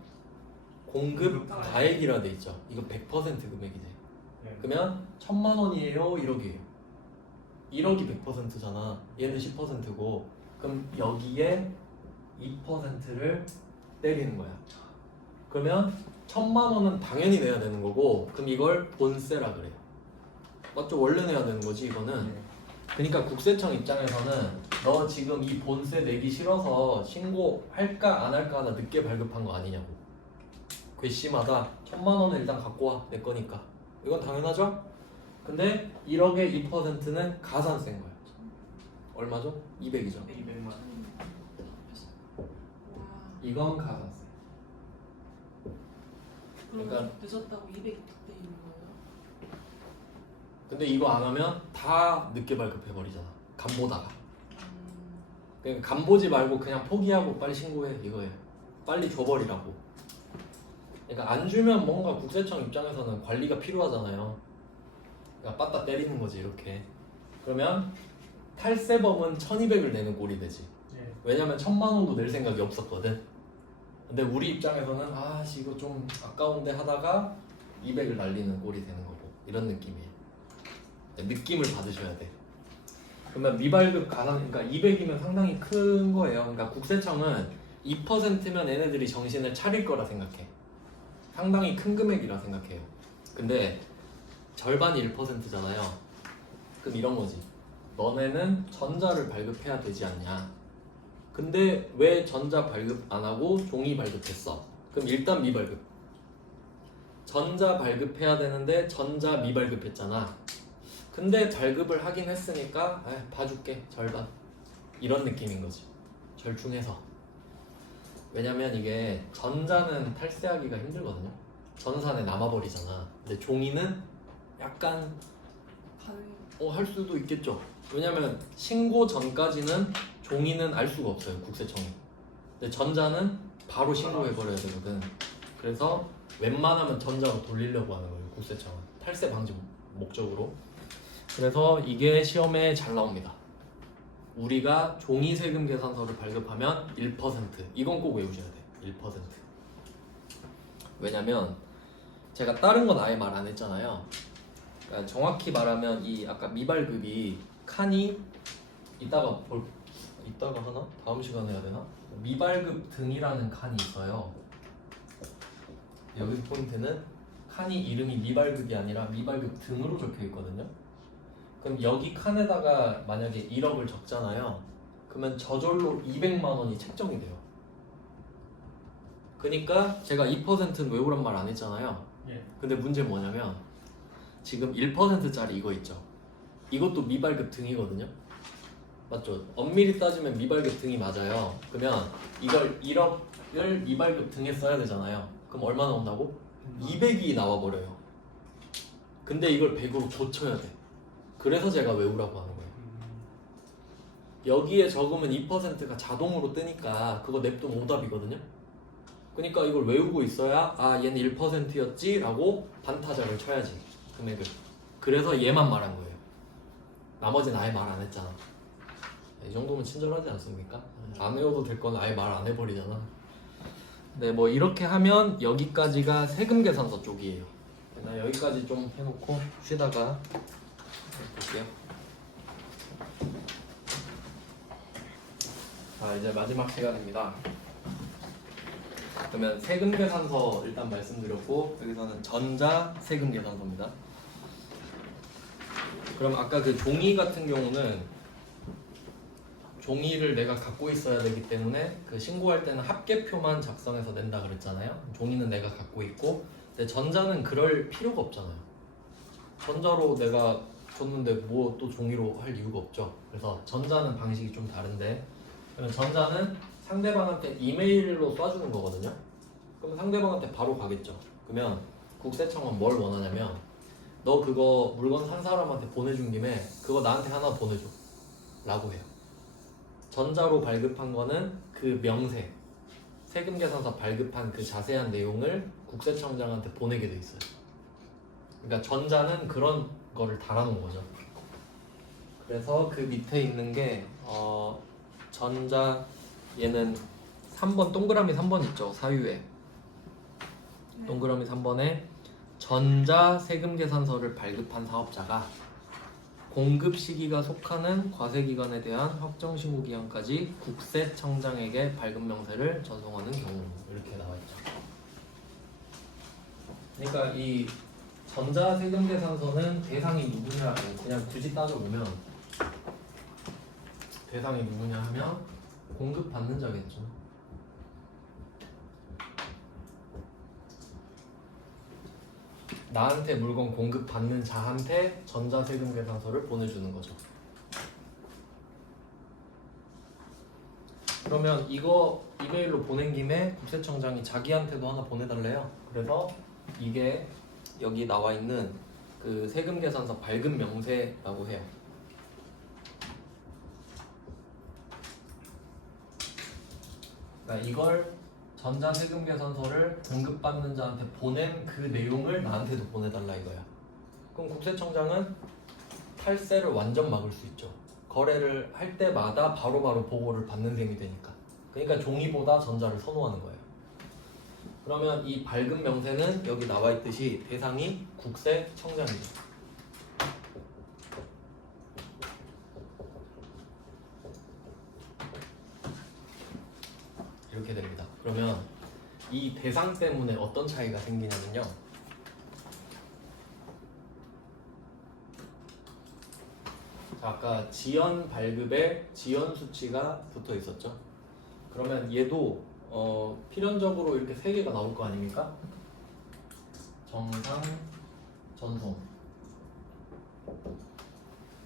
공급 가액이라 돼 있죠. 이거 100% 금액이지. 그러면 1,000만 원이에요 1억이에요. 1억이 100%잖아. 얘는 10%고 그럼 여기에 2%를 때리는 거야. 그러면 1,000만 원은 당연히 내야 되는 거고 그럼 이걸 본세라 그래요. 맞죠? 원래 내야 되는 거지 이거는. 그러니까 국세청 입장에서는 너 지금 이 본세 내기 싫어서 신고할까 안 할까 하나 늦게 발급한 거 아니냐고. 괘씸하다. 1,000만 원을 일단 갖고 와. 내 거니까. 이건 당연하죠? 근데 1억의 2%는 가산세인 거야. 얼마죠? 200이죠. 200만. 와. 이건 가산세. 그러면 그러니까- 늦었다고 200이 득돼 있는 거예요? 근데 이거 안 하면 다 늦게 발급해버리잖아. 간 보다가. 그러니까 간 보지 말고 그냥 포기하고 빨리 신고해 이거예요. 빨리 줘버리라고. 그러니까 안 주면 뭔가 국세청 입장에서는 관리가 필요하잖아요. 그러니까 빠따 때리는 거지 이렇게. 그러면 탈세범은 1200을 내는 꼴이 되지. 예. 왜냐면 1000만 원도 낼 생각이 없었거든. 근데 우리 입장에서는 아씨 이거 좀 아까운데 하다가 200을 날리는 꼴이 되는 거고 이런 느낌이에요. 느낌을 받으셔야 돼. 그러면 미발급 가산, 그러니까 200이면 상당히 큰 거예요. 그러니까 국세청은 2%면 얘네들이 정신을 차릴 거라 생각해. 상당히 큰 금액이라 생각해요. 근데 절반이 1%잖아요. 그럼 이런 거지. 너네는 전자를 발급해야 되지 않냐. 근데 왜 전자 발급 안 하고 종이 발급했어? 그럼 일단 미발급. 전자 발급해야 되는데 전자 미발급했잖아. 근데 발급을 하긴 했으니까 봐줄게 절반 이런 느낌인 거지. 절충해서. 왜냐면 이게 전자는 탈세하기가 힘들거든요. 전산에 남아버리잖아. 근데 종이는 약간 가능해요. 할 수도 있겠죠. 왜냐면 신고 전까지는 종이는 알 수가 없어요, 국세청이. 근데 전자는 바로 신고해버려야 되거든. 그래서 웬만하면 전자로 돌리려고 하는 거예요, 국세청은. 탈세 방지 목적으로. 그래서 이게 시험에 잘 나옵니다. 우리가 종이 세금 계산서를 발급하면 1%. 이건 꼭 외우셔야 돼요. 1%. 왜냐면 제가 다른 건 아예 말 안 했잖아요. 그러니까 정확히 말하면 이 아까 미발급이 칸이 이따가 하나? 다음 시간에 해야 되나? 미발급 등이라는 칸이 있어요. 여기 포인트는 칸이 이름이 미발급이 아니라 미발급 등으로 적혀 있거든요. 그럼 여기 칸에다가 만약에 1억을 적잖아요. 그러면 저절로 200만 원이 책정이 돼요. 그러니까 제가 2%는 외우란 말 안 했잖아요. 예. 근데 문제 뭐냐면 지금 1%짜리 이거 있죠. 이것도 미발급 등이거든요. 맞죠? 엄밀히 따지면 미발급 등이 맞아요. 그러면 이걸 1억을 미발급 등에 써야 되잖아요. 그럼 얼마 나온다고? 200이 나와버려요. 근데 이걸 100으로 고쳐야 돼. 그래서 제가 외우라고 하는 거예요. 여기에 적으면 2%가 자동으로 뜨니까 그거 냅두면 오답이거든요. 그러니까 이걸 외우고 있어야 얘는 1%였지 라고 반타작을 쳐야지 금액을. 그래서 얘만 말한 거예요. 나머지는 아예 말 안 했잖아. 이 정도면 친절하지 않습니까? 안 외워도 될 건 아예 말 안 해버리잖아. 네, 뭐 이렇게 하면 여기까지가 세금 계산서 쪽이에요. 나 여기까지 좀 해놓고 쉬다가 볼게요. 자, 이제 마지막 시간입니다. 그러면 세금 계산서 일단 말씀드렸고 여기서는 전자 세금 계산서입니다. 그럼 아까 그 종이 같은 경우는 종이를 내가 갖고 있어야 되기 때문에 그 신고할 때는 합계표만 작성해서 낸다 그랬잖아요. 종이는 내가 갖고 있고, 근데 전자는 그럴 필요가 없잖아요. 전자로 내가 줬는데 뭐 또 종이로 할 이유가 없죠. 그래서 전자는 방식이 좀 다른데, 그러면 전자는 상대방한테 이메일로 쏴주는 거거든요. 그럼 상대방한테 바로 가겠죠. 그러면 국세청은 뭘 원하냐면 너 그거 물건 산 사람한테 보내준 김에 그거 나한테 하나 보내줘 라고 해요. 전자로 발급한 거는 그 명세, 세금 계산서 발급한 그 자세한 내용을 국세청장한테 보내게 돼 있어요. 그러니까 전자는 그런 거를 달아놓은 거죠. 그래서 그 밑에 있는 게 전자, 얘는 3번 동그라미 3번 있죠, 사유에. 동그라미 3번에 전자 세금 계산서를 발급한 사업자가 공급 시기가 속하는 과세기간에 대한 확정 신고 기간까지 국세청장에게 발급 명세를 전송하는 경우, 이렇게 나와 있죠. 그러니까 이 전자 세금 계산서는 대상이 누구냐, 그냥 굳이 따져보면 대상이 누구냐 하면 공급 받는 자겠죠. 나한테 물건 공급받는 자한테 전자세금 계산서를 보내주는 거죠. 그러면 이거 이메일로 보낸 김에 국세청장이 자기한테도 하나 보내달래요. 그래서 이게 여기 나와 있는 그 세금 계산서 발급 명세라고 해요. 그러니까 이걸 전자세금 계산서를 공급받는 자한테 보낸 그 내용을 나한테도 보내달라 이거야. 그럼 국세청장은 탈세를 완전 막을 수 있죠. 거래를 할 때마다 바로바로 보고를 받는 셈이 되니까. 그러니까 종이보다 전자를 선호하는 거예요. 그러면 이 발급 명세는 여기 나와 있듯이 대상이 국세청장이죠. 이렇게 됩니다. 그러면 이 대상 때문에 어떤 차이가 생기냐면요. 자, 아까 지연 발급에 지연 수치가 붙어 있었죠. 그러면 얘도 필연적으로 이렇게 세 개가 나올 거 아닙니까? 정상, 전송.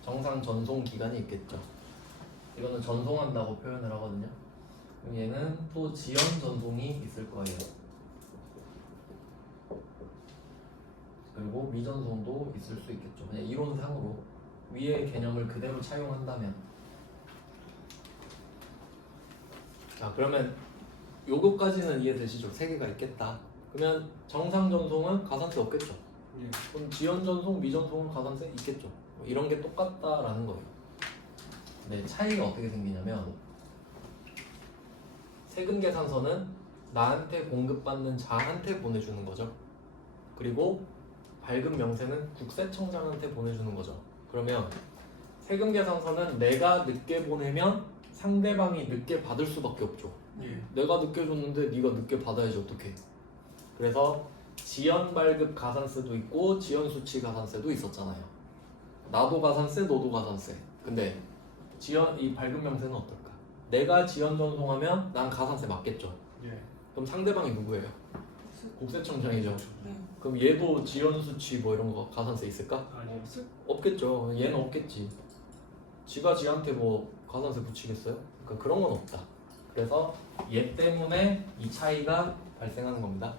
정상 전송 기간이 있겠죠. 이거는 전송한다고 표현을 하거든요. 그럼 얘는 또 지연 전송이 있을 거예요. 그리고 미전송도 있을 수 있겠죠. 그냥 이론상으로 위의 개념을 그대로 차용한다면. 자, 그러면 요거까지는 이해되시죠? 세 개가 있겠다. 그러면 정상 전송은 가산세 없겠죠. 예. 그럼 지연 전송, 미전송은 가산세 있겠죠. 뭐 이런 게 똑같다라는 거예요. 네, 차이가 어떻게 생기냐면 세금 계산서는 나한테 공급받는 자한테 보내주는 거죠. 그리고 발급 명세는 국세청장한테 보내주는 거죠. 그러면 세금 계산서는 내가 늦게 보내면 상대방이 늦게 받을 수밖에 없죠. 예. 내가 늦게 줬는데 네가 늦게 받아야지 어떡해. 그래서 지연 발급 가산세도 있고 지연 수치 가산세도 있었잖아요. 나도 가산세, 너도 가산세. 근데 지연 이 발급 명세는 어떨까? 내가 지연 전송하면 난 가산세 맞겠죠. 예. 그럼 상대방이 누구예요? 국세청장이죠. 네. 그럼 얘도 지연 수치 뭐 이런 거 가산세 있을까? 아니요. 없겠죠. 얘는 없겠지. 지가 지한테 뭐 가산세 붙이겠어요? 그러니까 그런 건 없다. 그래서 얘 때문에 이 차이가 발생하는 겁니다.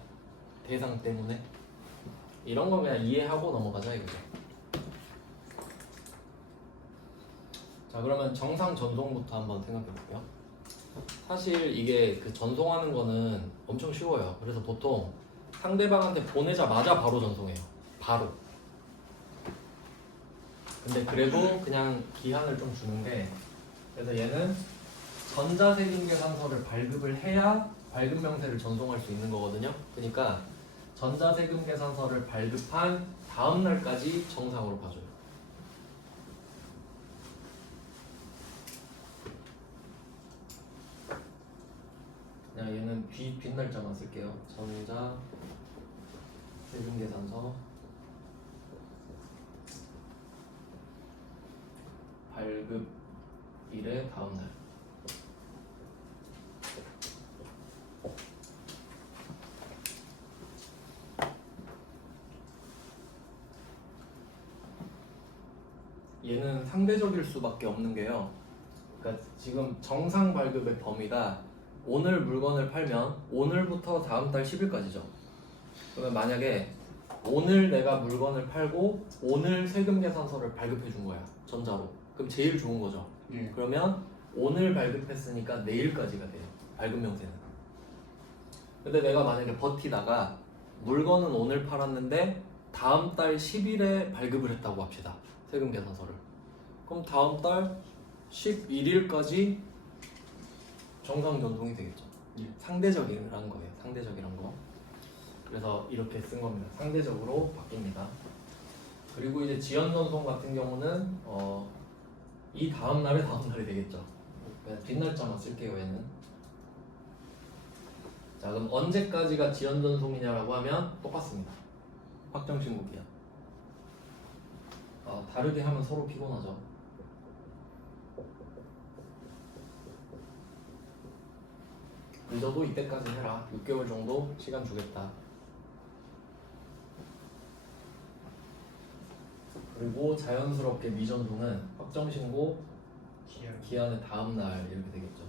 대상 때문에. 이런 건 그냥 이해하고 넘어가자 이거죠. 자, 그러면 정상 전송부터 한번 생각해 볼게요. 사실 이게 그 전송하는 거는 엄청 쉬워요. 그래서 보통 상대방한테 보내자마자 바로 전송해요. 바로. 근데 그래도 그냥 기한을 좀 주는 게, 그래서 얘는 전자세금 계산서를 발급을 해야 발급 명세를 전송할 수 있는 거거든요. 그러니까 전자세금 계산서를 발급한 다음 날까지 정상으로 봐줘요. 그냥 얘는 뒷날짜만 쓸게요. 전자 세금 계산서 발급 일의 다음 날. 얘는 상대적일 수밖에 없는 게요. 그러니까 지금 정상 발급의 범위가 오늘 물건을 팔면 오늘부터 다음 달 10일까지죠. 그러면 만약에 오늘 내가 물건을 팔고 오늘 세금 계산서를 발급해 준 거야. 전자로. 그럼 제일 좋은 거죠. 예. 그러면 오늘 발급했으니까 내일까지가 돼요. 발급 명세는. 근데 내가 만약에 버티다가 물건은 오늘 팔았는데 다음 달 10일에 발급을 했다고 합시다. 세금 계산서를. 그럼 다음 달 11일까지 정상 전송이 되겠죠. 예. 상대적이란 거예요. 상대적이란 거. 그래서 이렇게 쓴 겁니다. 상대적으로 바뀝니다. 그리고 이제 지연 전송 같은 경우는 이 다음 날에 다음 날이 되겠죠. 그냥 뒷날짜만 쓸게요. 얘는. 자, 그럼 언제까지가 지연 전송이냐라고 하면 똑같습니다. 확정 신고 기한. 다르게 하면 서로 피곤하죠. 늦어도 이때까지 해라. 6개월 정도 시간 주겠다. 그리고 자연스럽게 미전송은 확정 신고 기한. 기한의 다음 날 이렇게 되겠죠.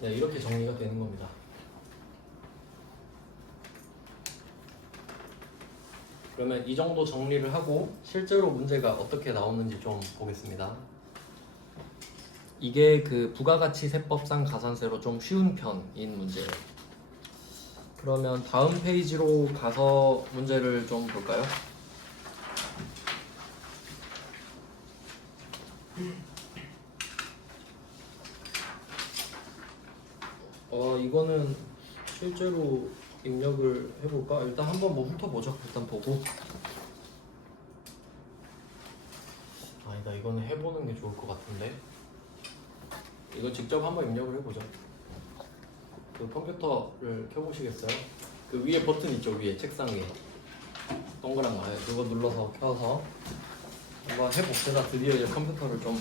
네, 이렇게 정리가 되는 겁니다. 그러면 이 정도 정리를 하고 실제로 문제가 어떻게 나오는지 좀 보겠습니다. 이게 그 부가가치 세법상 가산세로 좀 쉬운 편인 문제예요. 그러면 다음 페이지로 가서 문제를 좀 볼까요? 이거는 실제로 입력을 해볼까? 일단 한번 뭐 훑어보죠. 일단 보고. 아니다, 이거는 해보는 게 좋을 것 같은데. 이거 직접 한번 입력을 해보죠. 그 컴퓨터를 켜보시겠어요? 그 위에 버튼 있죠, 위에 책상 위에 동그란 거. 그거 눌러서 켜서 한번 해봅시다. 드디어 이제 컴퓨터를 좀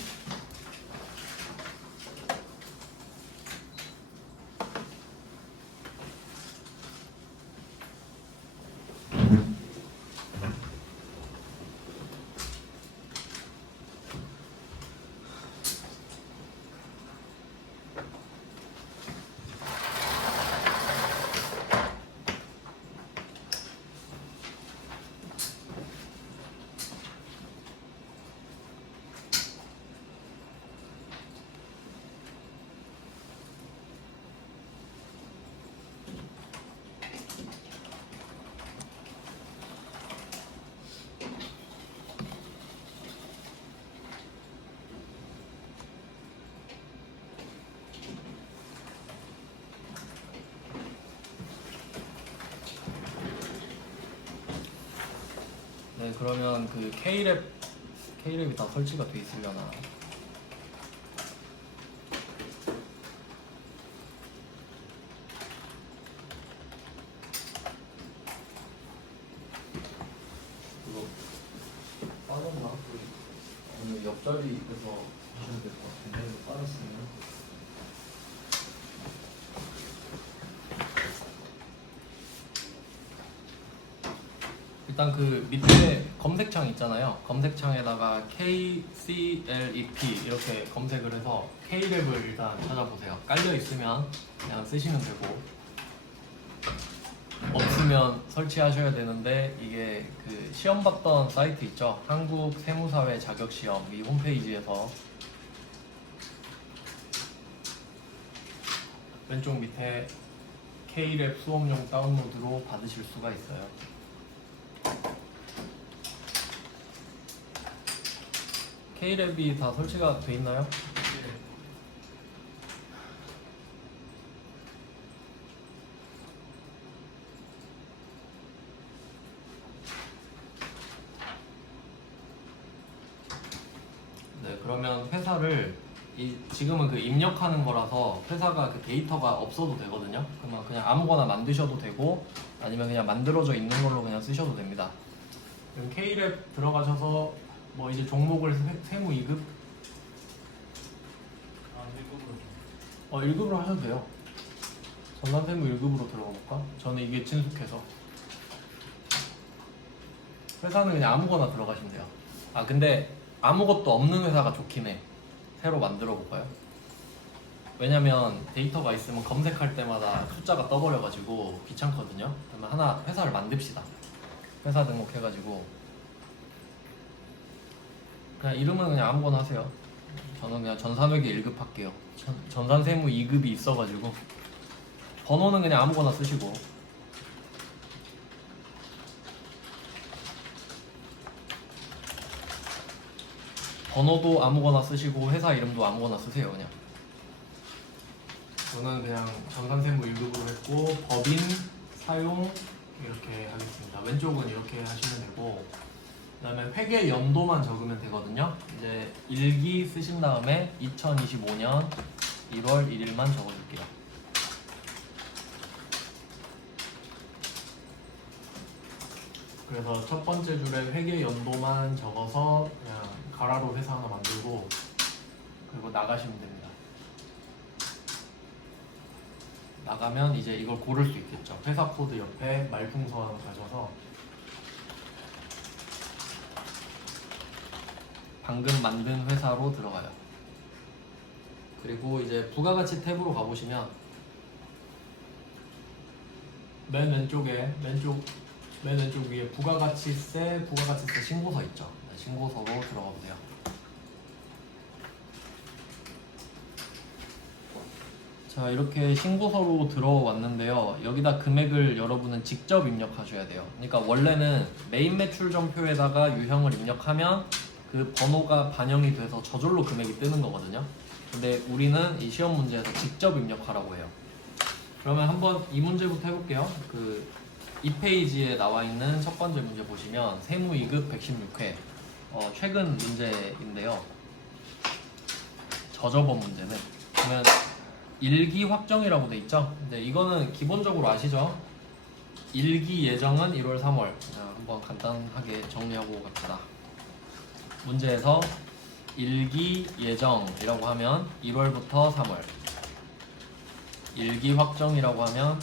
네, 그러면 그 K랩이 다 설치가 돼 있으려나? 이거 빠졌나? 오늘 옆자리에서 하시면 될 것 같은데 이거 빠졌으면. 일단 그 밑에 검색창 있잖아요. 검색창에다가 KCLEP 이렇게 검색을 해서 K랩을 일단 찾아보세요. 깔려 있으면 그냥 쓰시면 되고 없으면 설치하셔야 되는데 이게 그 시험 봤던 사이트 있죠. 한국세무사회 자격시험 이 홈페이지에서 왼쪽 밑에 K랩 수업용 다운로드로 받으실 수가 있어요. K랩이 다 설치가 돼 있나요? 네, 그러면 회사를 지금은 그 입력하는 거라서 회사가 그 데이터가 없어도 되거든요. 그러면 그냥 아무거나 만드셔도 되고 아니면 그냥 만들어져 있는 걸로 그냥 쓰셔도 됩니다. 그럼 K랩 들어가셔서 뭐 이제 종목을 세무 2급? 아, 1급으로 1급으로 하셔도 돼요. 전산세무 1급으로 들어가 볼까? 저는 이게 친숙해서. 회사는 그냥 아무거나 들어가시면 돼요. 아 근데 아무것도 없는 회사가 좋긴 해. 새로 만들어 볼까요? 왜냐면 데이터가 있으면 검색할 때마다 숫자가 떠버려가지고 귀찮거든요. 그러면 하나 회사를 만듭시다. 회사 등록해가지고 그냥 이름은 그냥 아무거나 하세요. 저는 그냥 전산회계 1급 할게요. 전산세무 2급이 있어가지고 번호는 그냥 아무거나 쓰시고 번호도 아무거나 쓰시고 회사 이름도 아무거나 쓰세요. 그냥 저는 그냥 전산세무 1급으로 했고 법인 사용 이렇게 하겠습니다. 왼쪽은 이렇게 하시면 되고 그 다음에 회계 연도만 적으면 되거든요. 이제 일기 쓰신 다음에 2025년 1월 1일만 적어줄게요. 그래서 첫 번째 줄에 회계 연도만 적어서 그냥 가라로 회사 하나 만들고 그리고 나가시면 됩니다. 나가면 이제 이걸 고를 수 있겠죠. 회사 코드 옆에 말풍선 가셔서 방금 만든 회사로 들어가요. 그리고 이제 부가가치 탭으로 가보시면 맨 왼쪽에 맨 왼쪽 위에 부가가치세 신고서 있죠. 네, 신고서로 들어가 보세요. 자, 이렇게 신고서로 들어왔는데요. 여기다 금액을 여러분은 직접 입력하셔야 돼요. 그러니까 원래는 메인 매출 전표에다가 유형을 입력하면 그 번호가 반영이 돼서 저절로 금액이 뜨는 거거든요. 근데 우리는 이 시험 문제에서 직접 입력하라고 해요. 그러면 한번 이 문제부터 해볼게요. 그 2페이지에 나와 있는 첫 번째 문제 보시면 세무 2급 116회 최근 문제인데요. 저저번 문제는 그러면 일기 확정이라고 돼 있죠. 근데 이거는 기본적으로 아시죠? 일기 예정은 1월 3월. 한번 간단하게 정리하고 갑시다. 문제에서 일기 예정이라고 하면 1월부터 3월, 일기 확정이라고 하면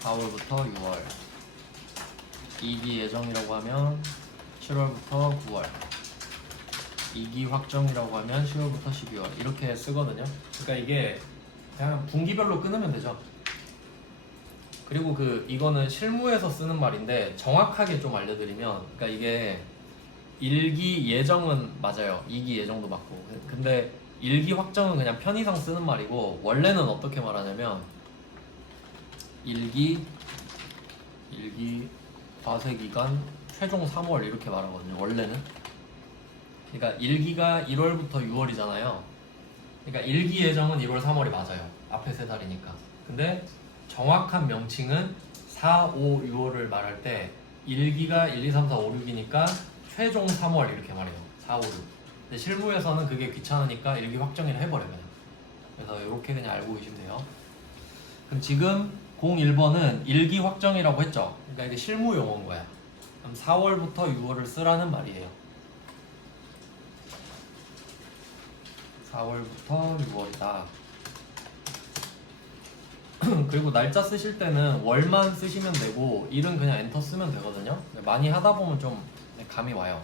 4월부터 6월, 2기 예정이라고 하면 7월부터 9월, 2기 확정이라고 하면 10월부터 12월 이렇게 쓰거든요. 그러니까 이게 그냥 분기별로 끊으면 되죠. 그리고 이거는 실무에서 쓰는 말인데 정확하게 좀 알려드리면, 그러니까 이게 일기 예정은 맞아요. 2기 예정도 맞고. 근데 일기 확정은 그냥 편의상 쓰는 말이고, 원래는 어떻게 말하냐면 일기 과세기간 최종 3월 이렇게 말하거든요. 원래는. 그러니까 일기가 1월부터 6월이잖아요. 그러니까 일기 예정은 1월 3월이 맞아요. 앞에 세 달이니까. 근데 정확한 명칭은 4, 5, 6월을 말할 때 일기가 1, 2, 3, 4, 5, 6이니까 최종 3월 이렇게 말해요. 4, 5, 6. 근데 실무에서는 그게 귀찮으니까 일기 확정이라 해버려요. 그냥. 그래서 이렇게 그냥 알고 계시면 돼요. 그럼 지금 01번은 일기 확정이라고 했죠. 그러니까 이게 실무 용어인 거야. 그럼 4월부터 6월을 쓰라는 말이에요. 4월부터 6월이다. 그리고 날짜 쓰실 때는 월만 쓰시면 되고 일은 그냥 엔터 쓰면 되거든요. 많이 하다 보면 좀 감이 와요.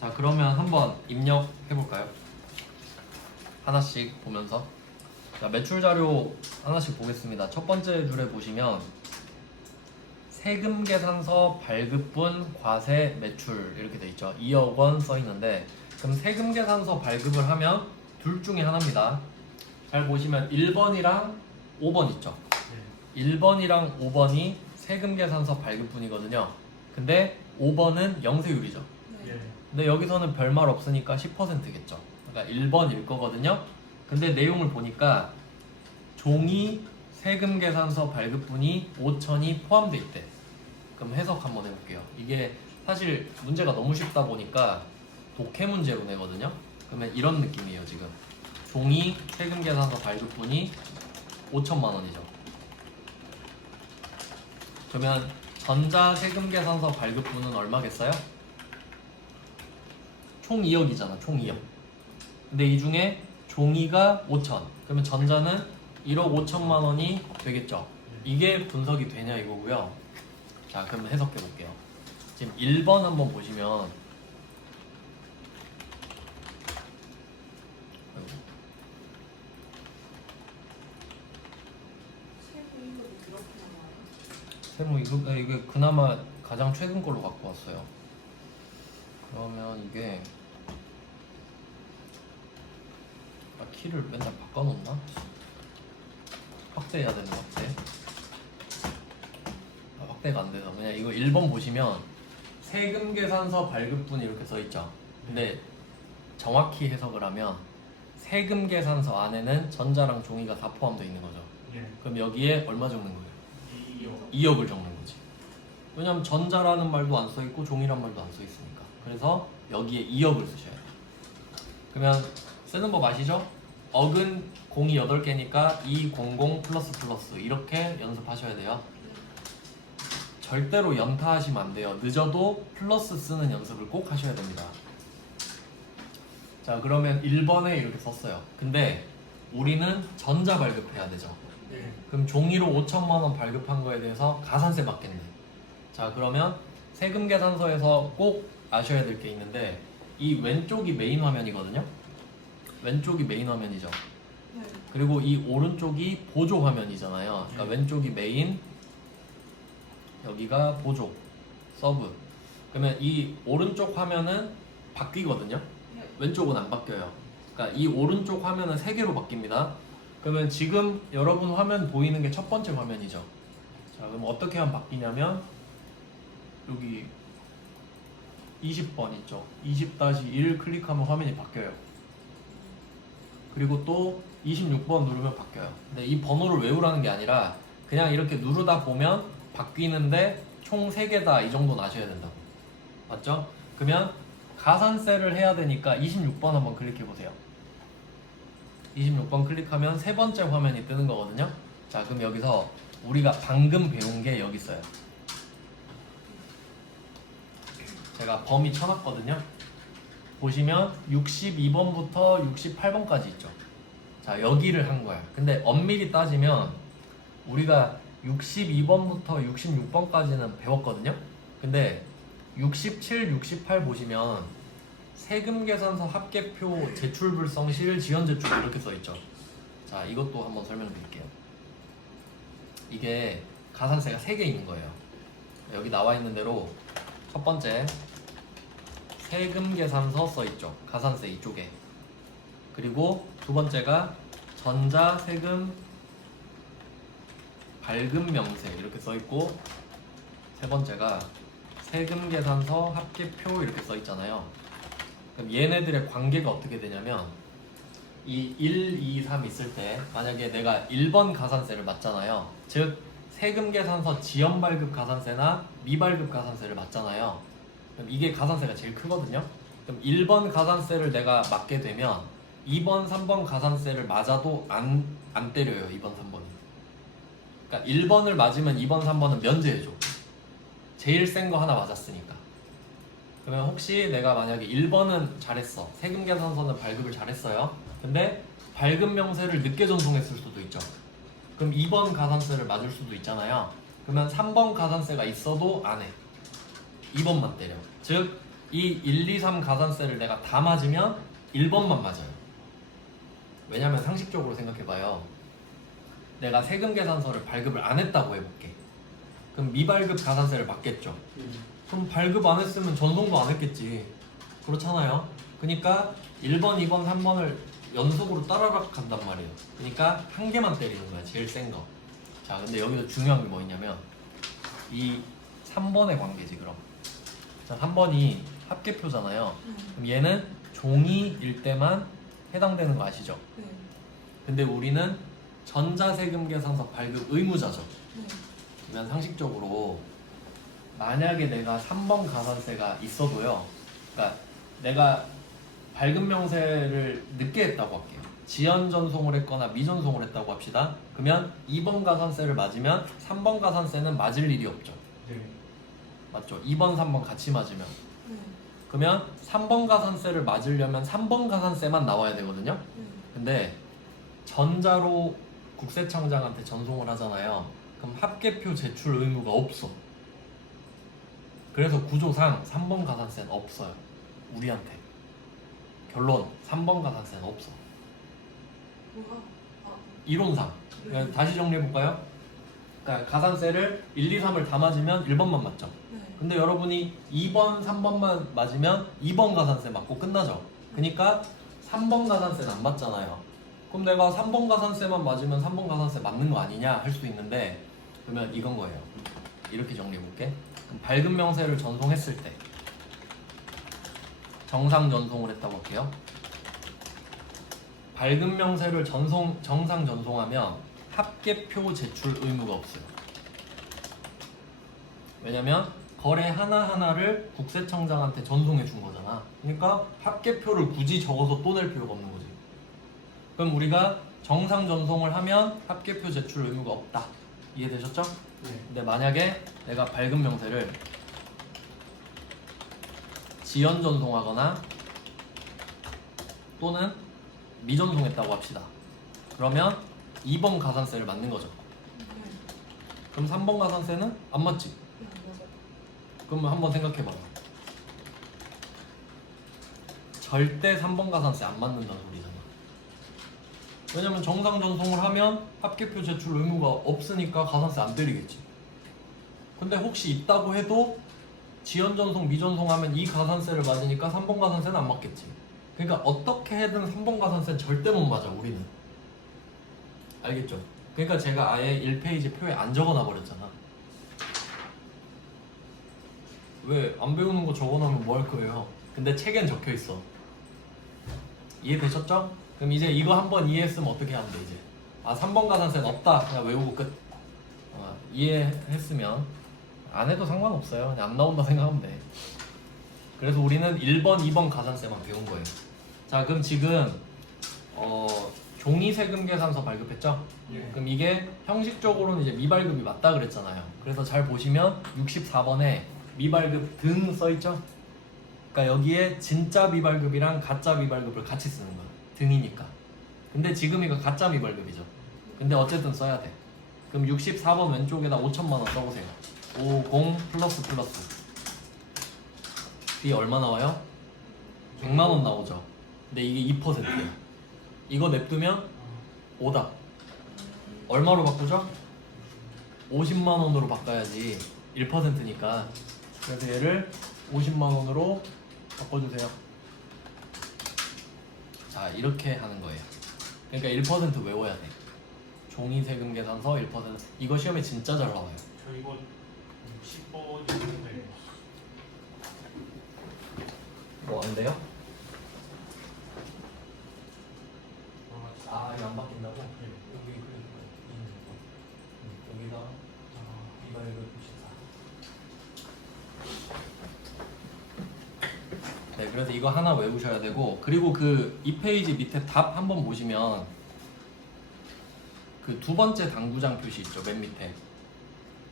자, 그러면 한번 입력해 볼까요? 하나씩 보면서. 자, 매출 자료 하나씩 보겠습니다. 첫 번째 줄에 보시면 세금 계산서 발급분 과세 매출 이렇게 돼 있죠. 2억 원 써 있는데, 그럼 세금 계산서 발급을 하면 둘 중에 하나입니다. 잘 보시면 1번이랑 5번 있죠. 1번이랑 5번이 세금 계산서 발급분이거든요. 근데 5번은 영세율이죠. 네. 근데 여기서는 별말 없으니까 10%겠죠. 그러니까 1번일 거거든요. 근데 내용을 보니까 종이 세금 계산서 발급분이 5천이 포함돼 있대. 그럼 해석 한번 해볼게요. 이게 사실 문제가 너무 쉽다 보니까 독해 문제로 내거든요. 그러면 이런 느낌이에요. 지금 종이 세금 계산서 발급분이 5천만 원이죠. 그러면 전자 세금 계산서 발급분은 얼마겠어요? 총 2억이잖아. 총 2억. 근데 이 중에 종이가 5천. 그러면 전자는 1억 5천만 원이 되겠죠. 이게 분석이 되냐 이거고요. 자, 그럼 해석해 볼게요. 지금 1번 한번 보시면 세무 이게 그나마 가장 최근 걸로 갖고 왔어요. 그러면 이게 키를 맨날 바꿔놓나? 확대해야 되는 것 같아. 확대가 안 돼서 그냥 이거 1번 보시면 세금 계산서 발급분 이렇게 써 있죠. 근데 정확히 해석을 하면 세금 계산서 안에는 전자랑 종이가 다 포함되어 있는 거죠. 그럼 여기에 얼마 적는 거예요? 2억을 적는 거지. 왜냐면 전자라는 말도 안 써 있고 종이란 말도 안 써 있으니까. 그래서 여기에 2억을 쓰셔야 돼요. 그러면 쓰는 법 아시죠? 억은 공이 8개니까 200 플러스 이렇게 연습하셔야 돼요. 절대로 연타하시면 안 돼요. 늦어도 플러스 쓰는 연습을 꼭 하셔야 됩니다. 자, 그러면 1번에 이렇게 썼어요. 근데 우리는 전자 발급해야 되죠. 그럼 종이로 5천만 원 발급한 거에 대해서 가산세 받겠네. 자, 그러면 세금 계산서에서 꼭 아셔야 될 게 있는데 이 왼쪽이 메인 화면이거든요. 왼쪽이 메인 화면이죠. 그리고 이 오른쪽이 보조 화면이잖아요. 그러니까 왼쪽이 메인, 여기가 보조, 서브. 그러면 이 오른쪽 화면은 바뀌거든요. 네. 왼쪽은 안 바뀌어요. 그러니까 이 오른쪽 화면은 3개로 바뀝니다. 그러면 지금 여러분 화면 보이는 게 첫 번째 화면이죠. 자, 그럼 어떻게 하면 바뀌냐면 여기 20번 있죠. 20-1 클릭하면 화면이 바뀌어요. 그리고 또 26번 누르면 바뀌어요. 근데 이 번호를 외우라는 게 아니라 그냥 이렇게 누르다 보면 바뀌는데 총 3개다 이 정도는 아셔야 된다고. 맞죠? 그러면 가산세를 해야 되니까 26번 한번 클릭해 보세요. 26번 클릭하면 세 번째 화면이 뜨는 거거든요. 자, 그럼 여기서 우리가 방금 배운 게 여기 있어요. 제가 범위 쳐놨거든요. 보시면 62번부터 68번까지 있죠. 자, 여기를 한 거야. 근데 엄밀히 따지면 우리가 62번부터 66번까지는 배웠거든요. 근데 67, 68 보시면 세금계산서 합계표 제출불성실 지연제출 이렇게 써있죠. 자, 이것도 한번 설명드릴게요. 이게 가산세가 3개 있는 거예요. 여기 나와 있는 대로 첫 번째 세금계산서 써있죠. 가산세 이쪽에. 그리고 두 번째가 전자세금 발급명세 이렇게 써있고, 세 번째가 세금계산서 합계표 이렇게 써있잖아요. 그럼 얘네들의 관계가 어떻게 되냐면 이 1, 2, 3 있을 때 만약에 내가 1번 가산세를 맞잖아요. 즉 세금계산서 지연발급 가산세나 미발급 가산세를 맞잖아요. 그럼 이게 가산세가 제일 크거든요. 그럼 1번 가산세를 내가 맞게 되면 2번, 3번 가산세를 맞아도 안 때려요. 2번, 3번이. 그러니까 1번을 맞으면 2번, 3번은 면제해줘. 제일 센 거 하나 맞았으니까. 그러면 혹시 내가 만약에 1번은 잘했어. 세금계산서는 발급을 잘했어요. 근데 발급 명세를 늦게 전송했을 수도 있죠. 그럼 2번 가산세를 맞을 수도 있잖아요. 그러면 3번 가산세가 있어도 안 해. 2번만 때려. 즉, 이 1, 2, 3 가산세를 내가 다 맞으면 1번만 맞아요. 왜냐면 상식적으로 생각해봐요. 내가 세금계산서를 발급을 안 했다고 해볼게. 그럼 미발급 가산세를 맞겠죠. 그럼 발급 안 했으면 전송도 안 했겠지. 그렇잖아요. 그러니까 1번, 2번, 3번을 연속으로 따라락 간단 말이에요. 그러니까 한 개만 때리는 거야. 제일 센 거. 자, 근데 여기서 중요한 게 뭐냐면 이 3번의 관계지. 그럼 자, 3번이 합계표잖아요. 그럼 얘는 종이일 때만 해당되는 거 아시죠? 네. 근데 우리는 전자세금계산서 발급 의무자죠. 네. 그러면 상식적으로 만약에 내가 3번 가산세가 있어도요. 그러니까 내가 발급 명세를 늦게 했다고 할게요. 지연 전송을 했거나 미전송을 했다고 합시다. 그러면 2번 가산세를 맞으면 3번 가산세는 맞을 일이 없죠. 네. 맞죠? 2번, 3번 같이 맞으면. 네. 그러면 3번 가산세를 맞으려면 3번 가산세만 나와야 되거든요. 네. 근데 전자로 국세청장한테 전송을 하잖아요. 그럼 합계표 제출 의무가 없어. 그래서 구조상 3번 가산세는 없어요. 우리한테. 결론 3번 가산세는 없어. 뭐가? 아, 이론상. 네. 그러니까 다시 정리해볼까요? 그러니까 가산세를 1, 2, 3을 다 맞으면 1번만 맞죠. 네. 근데 여러분이 2번, 3번만 맞으면 2번 가산세 맞고 끝나죠. 그러니까 3번 가산세는 안 맞잖아요. 그럼 내가 3번 가산세만 맞으면 3번 가산세 맞는 거 아니냐 할 수도 있는데, 그러면 이건 거예요. 이렇게 정리해볼게. 발급 명세를 전송했을 때 정상 전송을 했다고 할게요. 발급 명세를 정상 전송하면 합계표 제출 의무가 없어요. 왜냐면 거래 하나하나를 국세청장한테 전송해 준 거잖아. 그러니까 합계표를 굳이 적어서 또 낼 필요가 없는 거지. 그럼 우리가 정상 전송을 하면 합계표 제출 의무가 없다. 이해되셨죠? 네. 근데 만약에 내가 발급 명세를 지연 전송하거나 또는 미전송했다고 합시다. 그러면 2번 가산세를 맞는 거죠. 네. 그럼 3번 가산세는 안 맞지? 네, 맞아요. 그러면 한번 생각해봐. 절대 3번 가산세 안 맞는다는 소리잖아. 왜냐면 정상 전송을 하면 합계표 제출 의무가 없으니까 가산세 안 때리겠지. 근데 혹시 있다고 해도 지연 전송, 미전송하면 이 가산세를 맞으니까 3번 가산세는 안 맞겠지. 그러니까 어떻게 해든 3번 가산세는 절대 못 맞아 우리는. 알겠죠? 그러니까 제가 아예 1페이지 표에 안 적어놔 버렸잖아. 왜 안 배우는 거 적어놓으면 뭐 할 거예요? 근데 책엔 적혀 있어. 이해되셨죠? 그럼 이제 이거 한번 이해했으면 어떻게 하면 돼 이제? 아 3번 가산세는 없다. 그냥 외우고 끝. 이해했으면 안 해도 상관없어요. 그냥 안 나온다 생각하면 돼. 그래서 우리는 1번, 2번 가산세만 배운 거예요. 자 그럼 지금 종이 세금 계산서 발급했죠? 예. 그럼 이게 형식적으로는 이제 미발급이 맞다 그랬잖아요. 그래서 잘 보시면 64번에 미발급 등 써있죠? 그러니까 여기에 진짜 미발급이랑 가짜 미발급을 같이 쓰는 거야. 등이니까. 근데 지금 이거 가짜 미발급이죠. 근데 어쨌든 써야 돼. 그럼 64번 왼쪽에다 5천만 원 써보세요. 50 플러스 B 얼마 나와요? 100만 원 나오죠. 근데 이게 2%예요. 이거 냅두면 5다. 얼마로 바꾸죠? 50만 원으로 바꿔야지. 1%니까. 그래서 얘를 50만 원으로 바꿔주세요. 자, 이렇게 하는 거예요. 그러니까 1% 외워야 돼. 종이 세금 계산서 1%. 이거 시험에 진짜 잘 나와요. 저 이거 10번인데 뭐 안 돼요? 아, 이거 안 바뀐다고? 여기 여기다 이발급 64. 네, 그래서 이거 하나 외우셔야 되고, 그리고 그 2페이지 밑에 답 한번 보시면 그 두 번째 당구장 표시 있죠, 맨 밑에.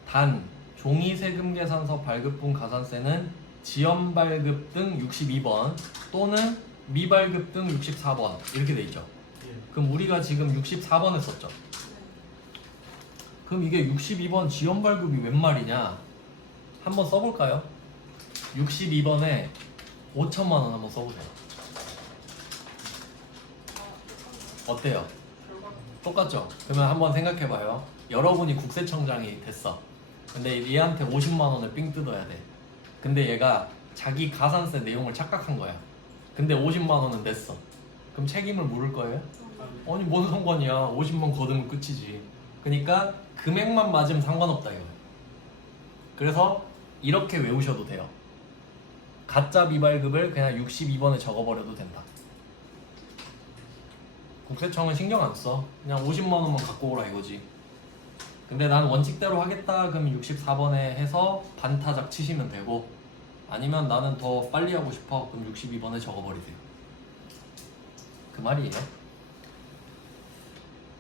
단 종이 세금 계산서 발급분 가산세는 지연 발급 등 62번 또는 미발급 등 64번 이렇게 돼 있죠. 예. 그럼 우리가 지금 64번을 썼죠. 그럼 이게 62번 지연 발급이 웬 말이냐? 한번 써볼까요? 62번에 5천만 원 한번 써보세요. 어때요? 똑같죠? 그러면 한번 생각해봐요. 여러분이 국세청장이 됐어. 근데 얘한테 50만 원을 삥 뜯어야 돼. 근데 얘가 자기 가산세 내용을 착각한 거야. 근데 50만 원은 냈어. 그럼 책임을 물을 거예요? 아니 뭔 상관이야. 50만 거두면 끝이지. 그러니까 금액만 맞으면 상관없다 이거예요. 그래서 이렇게 외우셔도 돼요. 가짜 미발급을 그냥 62번에 적어버려도 된다. 국세청은 신경 안 써. 그냥 50만 원만 갖고 오라 이거지. 근데 난 원칙대로 하겠다 그러면 64번에 해서 반타작 치시면 되고, 아니면 나는 더 빨리 하고 싶어 그럼 62번에 적어버리세요. 그 말이에요.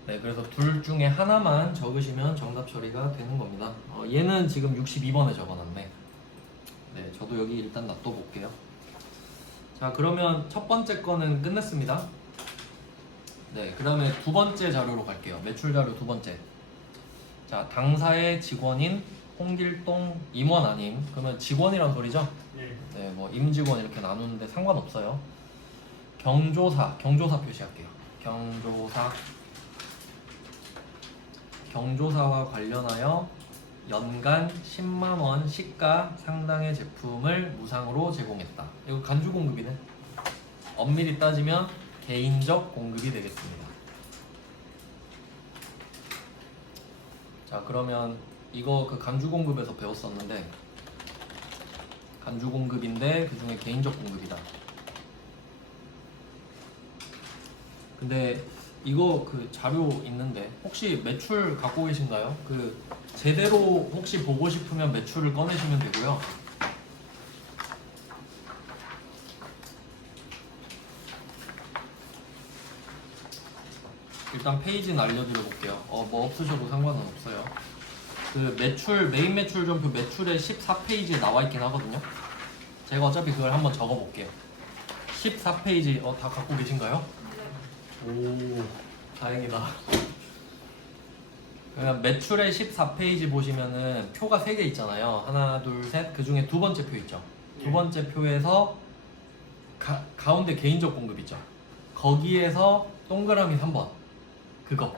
네, 그래서 둘 중에 하나만 적으시면 정답 처리가 되는 겁니다. 얘는 지금 62번에 적어놨네. 네, 저도 여기 일단 놔둬볼게요. 자, 그러면 첫 번째 거는 끝냈습니다. 네, 그 다음에 두 번째 자료로 갈게요. 매출 자료 두 번째. 자, 당사의 직원인 홍길동 임원 아님. 그러면 직원이란 소리죠? 예. 네, 뭐 임직원 이렇게 나누는데 상관없어요. 경조사 표시할게요. 경조사와 관련하여 연간 10만 원 시가 상당의 제품을 무상으로 제공했다. 이거 간주 공급이네. 엄밀히 따지면 개인적 공급이 되겠습니다. 자, 그러면 이거 그 간주 공급에서 배웠었는데, 간주 공급인데 그 중에 개인적 공급이다. 근데 이거 그 자료 있는데 혹시 매출 갖고 계신가요? 그 제대로 혹시 보고 싶으면 매출을 꺼내시면 되고요. 일단 페이지는 알려드려 볼게요. 뭐 없으셔도 상관은 없어요. 그 매출, 메인 매출 전표 매출의 14페이지에 나와 있긴 하거든요. 제가 어차피 그걸 한번 적어 볼게요. 14페이지 다 갖고 계신가요? 오, 다행이다. 그러면 매출의 14페이지 보시면은 표가 3개 있잖아요. 하나, 둘, 셋. 그 중에 두 번째 표 있죠. 두 번째 표에서 가운데 개인적 공급 있죠. 거기에서 동그라미 3번. 그거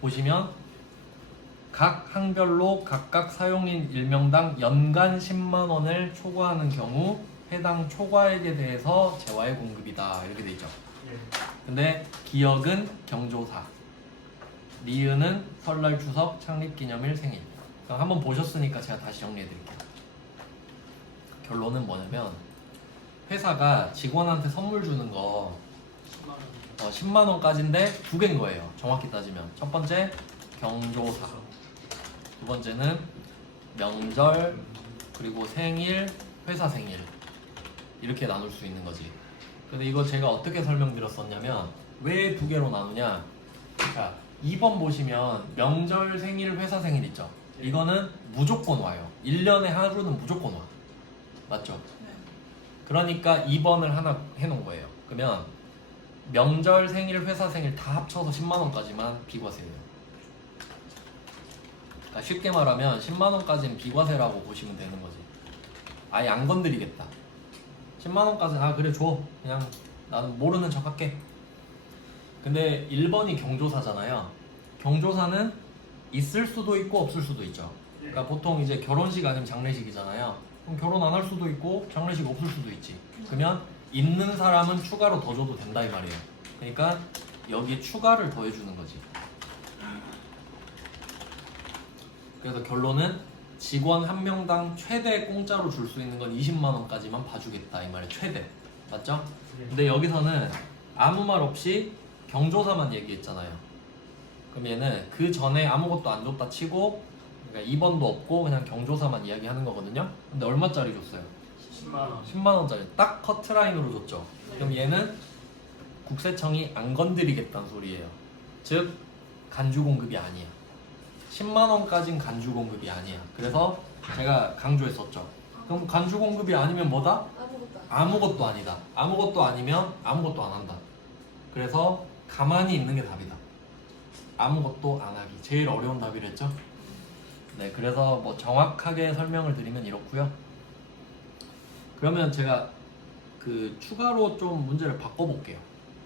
보시면 각 항별로 각각 사용인 일명당 연간 10만 원을 초과하는 경우 해당 초과액에 대해서 재화의 공급이다 이렇게 돼 있죠. 예. 근데 기억은 경조사, 리은은 설날, 추석, 창립기념일, 생일. 그럼 한번 보셨으니까 제가 다시 정리해 드릴게요. 결론은 뭐냐면 회사가 직원한테 선물 주는 거 10만 원. 10만 원까지인데 두 개인 거예요. 정확히 따지면 첫 번째 경조사, 두 번째는 명절, 그리고 생일, 회사 생일 이렇게 나눌 수 있는 거지. 근데 이거 제가 어떻게 설명드렸었냐면 왜 두 개로 나누냐. 자, 2번 보시면 명절, 생일, 회사 생일 있죠. 이거는 무조건 와요. 1년에 하루는 무조건 와. 맞죠? 네. 그러니까 2번을 하나 해놓은 거예요. 그러면 명절, 생일, 회사 생일 다 합쳐서 10만 원까지만 비과세예요. 그러니까 쉽게 말하면 10만 원까지는 비과세라고 보시면 되는 거지. 아예 안 건드리겠다. 10만 원까지는 아 그래 줘. 그냥 나는 모르는 척 할게. 근데 1번이 경조사잖아요. 경조사는 있을 수도 있고 없을 수도 있죠. 그러니까 보통 이제 결혼식 아니면 장례식이잖아요. 그럼 결혼 안 할 수도 있고 장례식 없을 수도 있지. 그러면 있는 사람은 추가로 더 줘도 된다 이 말이에요. 그러니까 여기에 추가를 더 해주는 거지. 그래서 결론은 직원 한 명당 최대 공짜로 줄 수 있는 건 20만 원까지만 봐주겠다 이 말이에요. 최대. 맞죠? 근데 여기서는 아무 말 없이 경조사만 얘기했잖아요. 그럼 얘는 그 전에 아무것도 안 줬다 치고 그러니까 2번도 없고 그냥 경조사만 이야기하는 거거든요. 근데 얼마짜리 줬어요? 10만 원. 10만 원짜리 딱 커트라인으로 줬죠. 그럼 얘는 국세청이 안 건드리겠다는 소리예요. 즉 간주 공급이 아니야. 10만 원까진 간주 공급이 아니야. 그래서 제가 강조했었죠. 그럼 간주 공급이 아니면 뭐다? 아무것도 아무것도 아니다. 아무것도 아니면 아무것도 안 한다. 그래서 가만히 있는 게 답이다. 아무것도 안 하기. 제일 어려운 답이랬죠? 네, 그래서 뭐 정확하게 설명을 드리면 이렇고요. 그러면 제가 그 추가로 좀 문제를 바꿔볼게요.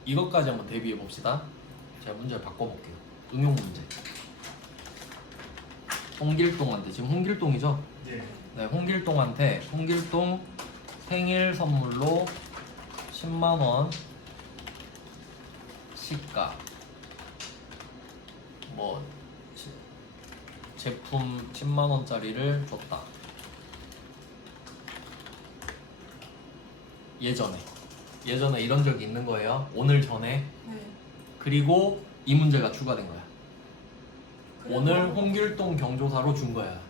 이것까지 한번 대비해 봅시다. 제가 문제를 바꿔볼게요. 응용 문제. 홍길동한테 지금 홍길동이죠? 예. 네, 홍길동 생일 선물로 10만 원 시가 뭐 제품 10만 원짜리를 줬다. 예전에 이런 적이 있는 거예요. 오늘 전에. 네. 그리고 이 문제가 추가된 거야. 그래도 오늘 홍길동 경조사로 준 거야.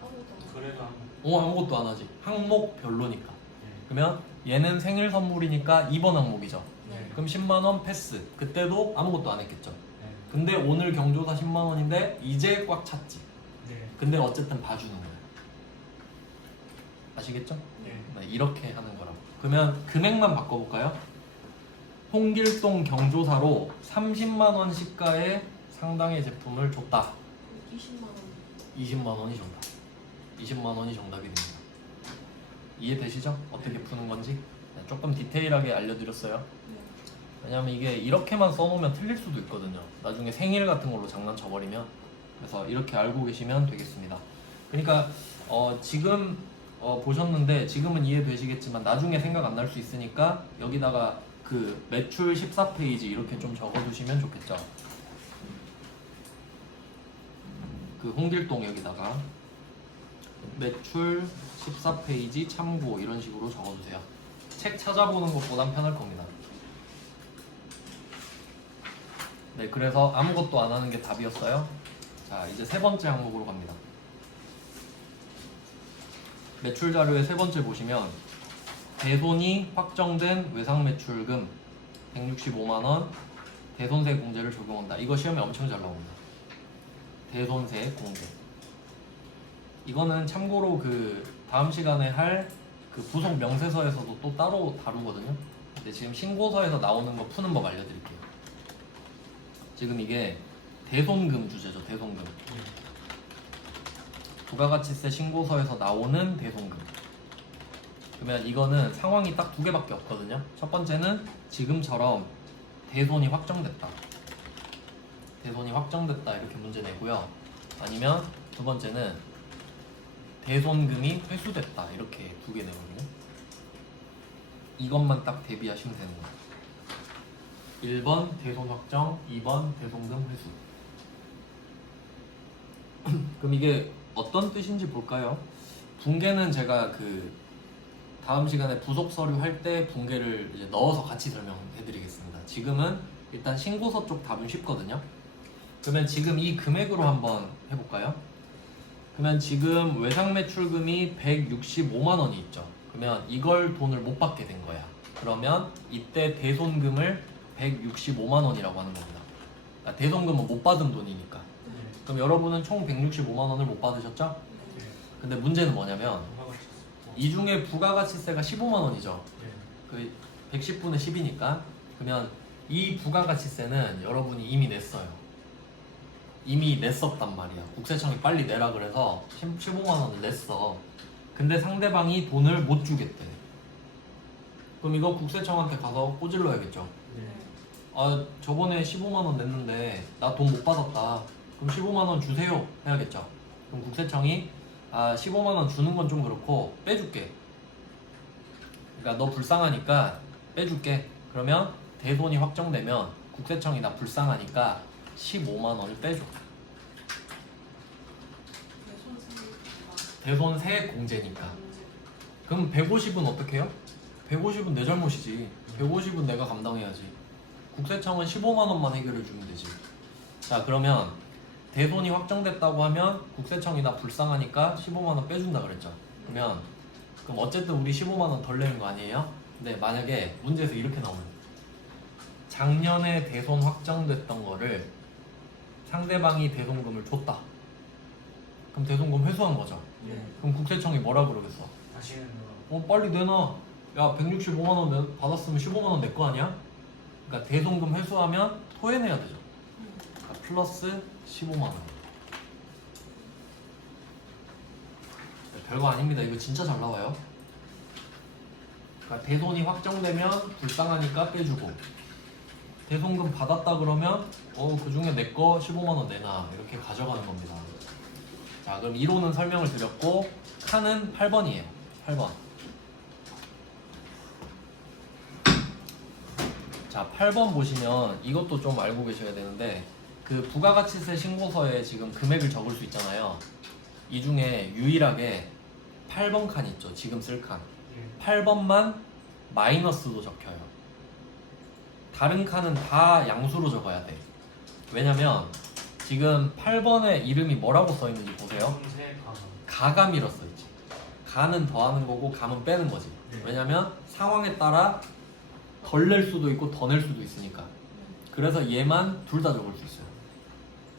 아무것도 그래도 한 아무것도 안 하지. 항목별로니까. 예. 그러면 얘는 생일 선물이니까 2번 항목이죠. 네. 그럼 10만 원 패스. 그때도 아무것도 안 했겠죠. 네. 근데 오늘 경조사 10만 원인데 이제 꽉 찼지. 네. 근데 어쨌든 봐주는 거야. 아시겠죠? 예. 네, 이렇게 하는 거라고. 그러면 금액만 바꿔볼까요? 홍길동 경조사로 30만 원 시가의 상당의 제품을 줬다. 20만 원. 20만 원이 정답. 20만 원이 정답이 됩니다. 이해되시죠? 어떻게 푸는 건지? 네, 조금 디테일하게 알려드렸어요. 네. 왜냐면 이게 이렇게만 써놓으면 틀릴 수도 있거든요. 나중에 생일 같은 걸로 장난쳐버리면. 그래서 이렇게 알고 계시면 되겠습니다. 그러니까 지금 보셨는데 지금은 이해되시겠지만 나중에 생각 안 날 수 있으니까 여기다가 그 매출 14페이지 이렇게 좀 적어두시면 좋겠죠. 그 홍길동 여기다가 매출 14페이지 참고 이런 식으로 적어주세요. 책 찾아보는 것보단 편할 겁니다. 네, 그래서 아무것도 안 하는 게 답이었어요. 자, 이제 세 번째 항목으로 갑니다. 매출 자료의 세 번째 보시면 대손이 확정된 외상 매출금 165만 원 대손세 공제를 적용한다. 이거 시험에 엄청 잘 나옵니다. 대손세 공제. 이거는 참고로 그 다음 시간에 할 그 부속 명세서에서도 또 따로 다루거든요. 근데 지금 신고서에서 나오는 거 푸는 법 알려드릴게요. 지금 이게 대손금 주제죠. 대손금. 부가가치세 신고서에서 나오는 대손금. 그러면 이거는 상황이 딱 두 개밖에 없거든요. 첫 번째는 지금처럼 대손이 확정됐다. 대손이 확정됐다 이렇게 문제 내고요. 아니면 두 번째는 대손금이 회수됐다 이렇게 두 개 내거든요. 이것만 딱 대비하시면 되는 거예요. 1번 대손 확정, 2번 대손금 회수. 그럼 이게 어떤 뜻인지 볼까요? 붕괴는 제가 그 다음 시간에 부속 서류 할 때 붕괴를 이제 넣어서 같이 설명해 드리겠습니다. 지금은 일단 신고서 쪽 답은 쉽거든요. 그러면 지금 이 금액으로 한번 해볼까요? 그러면 지금 외상 매출금이 165만 원이 있죠. 그러면 이걸 돈을 못 받게 된 거야. 그러면 이때 대손금을 165만 원이라고 하는 겁니다. 그러니까 대손금은 못 받은 돈이니까. 네. 그럼 여러분은 총 165만 원을 못 받으셨죠? 네. 근데 문제는 뭐냐면 부가가치세. 이 중에 부가가치세가 15만 원이죠. 네. 그 110분의 10이니까. 그러면 이 부가가치세는 여러분이 이미 냈어요. 이미 냈었단 말이야. 국세청이 빨리 내라 그래서 15만 원을 냈어. 근데 상대방이 돈을 못 주겠대. 그럼 이거 국세청한테 가서 꼬질러야겠죠. 네. 아, 저번에 15만 원 냈는데 나 돈 못 받았다. 그럼 15만 원 주세요 해야겠죠. 그럼 국세청이 15만 원 주는 건 좀 그렇고 빼줄게. 그러니까 너 불쌍하니까 빼줄게. 그러면 대손이 확정되면 국세청이 나 불쌍하니까 15만 원을 빼줘. 대손 세액 공제니까. 그럼 150은 어떻게 해요? 150은 내 잘못이지. 150은 내가 감당해야지. 국세청은 15만 원만 해결해 주면 되지. 자, 그러면 대손이 확정됐다고 하면 국세청이 나 불쌍하니까 15만 원 빼준다 그랬죠. 그럼 어쨌든 우리 15만 원 덜 내는 거 아니에요? 근데 만약에 문제에서 이렇게 나오면 작년에 대손 확정됐던 거를 상대방이 대손금을 줬다. 그럼 대손금 회수한 거죠. 네. 그럼 국세청이 뭐라 그러겠어? 다시는 빨리 내놔. 야, 165만 원 받았으면 15만 원 내 거 아니야? 그러니까 대손금 회수하면 토해내야 되죠. 그러니까 플러스 15만 원. 별거 아닙니다. 이거 진짜 잘 나와요. 그러니까 대손이 확정되면 불쌍하니까 빼주고, 대손금 받았다 그러면 그 중에 내 거 15만 원 내놔 이렇게 가져가는 겁니다. 자, 그럼 이론은 설명을 드렸고 칸은 8번이에요. 8번. 자, 8번 보시면 이것도 좀 알고 계셔야 되는데, 그 부가가치세 신고서에 지금 금액을 적을 수 있잖아요. 이 중에 유일하게 8번 칸 있죠. 지금 쓸 칸. 8번만 마이너스도 적혀요. 다른 칸은 다 양수로 적어야 돼. 왜냐면 지금 8번에 이름이 뭐라고 써 있는지 보세요. 성세 가감. 가감이라 써 있지. 가는 더하는 거고 감은 빼는 거지. 네. 왜냐면 상황에 따라 덜 낼 수도 있고 더 낼 수도 있으니까. 그래서 얘만 둘 다 적을 수 있어요.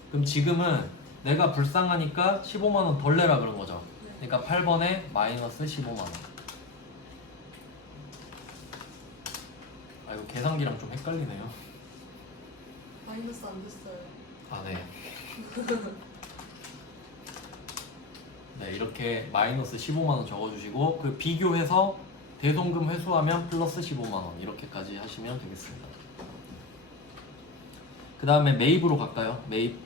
그럼 지금은 내가 불쌍하니까 15만 원 덜 내라 그런 거죠. 그러니까 8번에 마이너스 15만 원. 이거 계산기랑 좀 헷갈리네요. 마이너스 안 됐어요. 네. 네, 이렇게 마이너스 15만 원 적어주시고, 그 비교해서 대손금 회수하면 플러스 15만 원 이렇게까지 하시면 되겠습니다. 그 다음에 매입으로 갈까요? 매입.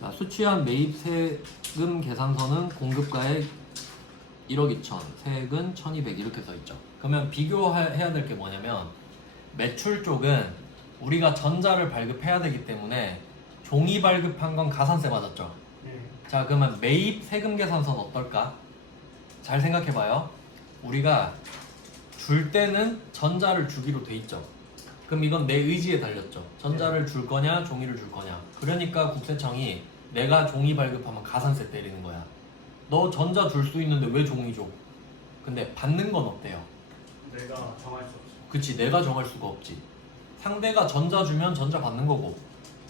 자, 수취한 매입 세금 계산서는 공급가액 1억 2천, 세액은 1200 이렇게 써 있죠. 그러면 비교해야 될 게 뭐냐면, 매출 쪽은 우리가 전자를 발급해야 되기 때문에 종이 발급한 건 가산세 맞았죠. 네. 자, 그러면 매입 세금 계산서는 어떨까? 잘 생각해봐요. 우리가 줄 때는 전자를 주기로 돼 있죠. 그럼 이건 내 의지에 달렸죠. 전자를 줄 거냐 종이를 줄 거냐. 그러니까 국세청이 내가 종이 발급하면 가산세 때리는 거야. 너 전자 줄 수 있는데 왜 종이 줘? 근데 받는 건 어때요? 내가 정할 수 없어. 그치, 내가 정할 수가 없지. 상대가 전자 주면 전자 받는 거고,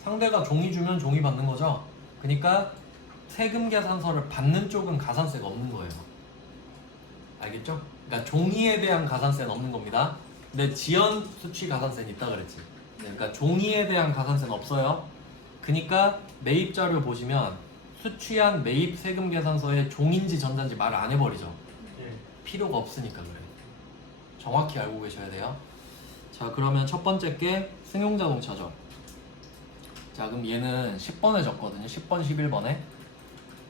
상대가 종이 주면 종이 받는 거죠. 그러니까 세금 계산서를 받는 쪽은 가산세가 없는 거예요. 알겠죠? 그러니까 종이에 대한 가산세는 없는 겁니다. 근데 지연 수취 가산세는 있다 그랬지. 그러니까 종이에 대한 가산세는 없어요. 그러니까 매입 자료 보시면 수취한 매입 세금 계산서에 종인지 전자인지 말을 안 해버리죠. 네. 필요가 없으니까 그래. 정확히 알고 계셔야 돼요. 자, 그러면 첫 번째 게 승용자동차죠. 자 그럼 얘는 10번에 적거든요. 10번, 11번에.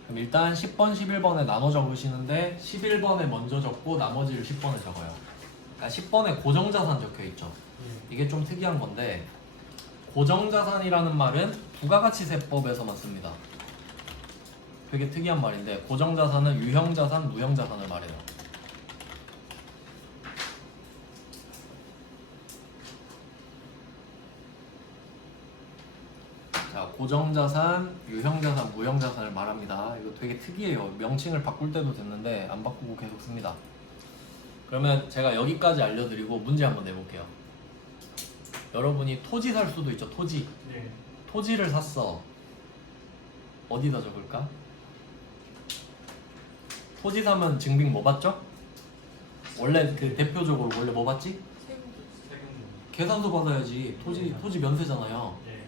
그럼 일단 10번, 11번에 나눠 적으시는데 11번에 먼저 적고 나머지를 10번에 적어요. 그러니까 10번에 고정자산 적혀있죠. 이게 좀 특이한 건데 고정자산이라는 말은 부가가치세법에서만 씁니다. 되게 특이한 말인데 고정자산은 유형자산, 무형자산을 말해요. 자, 고정자산, 유형자산, 무형자산을 말합니다. 이거 되게 특이해요. 명칭을 바꿀 때도 됐는데 안 바꾸고 계속 씁니다. 그러면 제가 여기까지 알려드리고 문제 한번 내볼게요. 여러분이 토지 살 수도 있죠. 토지. 네. 토지를 샀어. 어디다 적을까? 토지 사면 증빙 뭐 받죠? 원래 그 대표적으로 원래 뭐 받지? 세금 세금. 계산서 받아야지. 토지 면세잖아요. 네.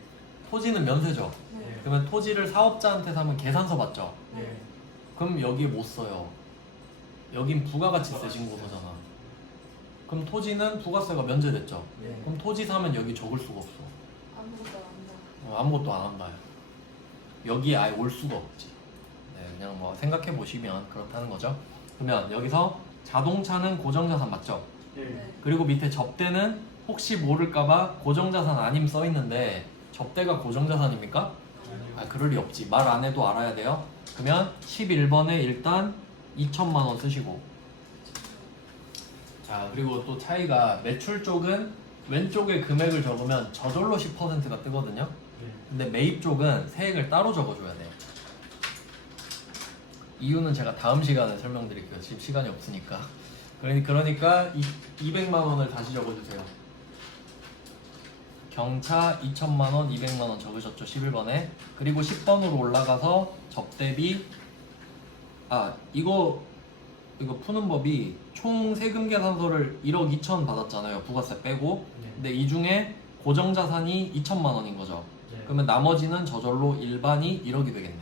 토지는 면세죠. 네. 그러면 토지를 사업자한테 사면 계산서 받죠. 네. 그럼 여기에 못 써요. 여긴 부가가치세 신고서잖아. 그럼 토지는 부가세가 면제됐죠. 네. 그럼 토지 사면 여기 적을 수가 없어. 아무것도 안 한다. 아무것도 안 한다. 여기에 아예 올 수가 없지. 네, 그냥 뭐 생각해 보시면 그렇다는 거죠. 그러면 여기서 자동차는 고정자산 맞죠? 네. 네. 그리고 밑에 접대는 혹시 모를까봐 고정자산 아님 써 있는데 접대가 고정자산입니까? 아, 그럴 리 없지. 말 안 해도 알아야 돼요. 그러면 11번에 일단 2천만 원 쓰시고. 자, 그리고 또 차이가 매출 쪽은 왼쪽에 금액을 적으면 저절로 10%가 뜨거든요. 네. 근데 매입 쪽은 세액을 따로 적어줘야 돼요. 이유는 제가 다음 시간에 설명드릴게요. 지금 시간이 없으니까. 그러니까 200만 원을 다시 적어주세요. 경차 2천만 원, 200만 원 적으셨죠? 11번에. 그리고 10번으로 올라가서 접대비. 이거 푸는 법이 총 세금 계산서를 1억 2천 받았잖아요. 부가세 빼고. 네. 근데 이 중에 고정자산이 2천만 원인 거죠. 네. 그러면 나머지는 저절로 일반이 1억이 되겠네.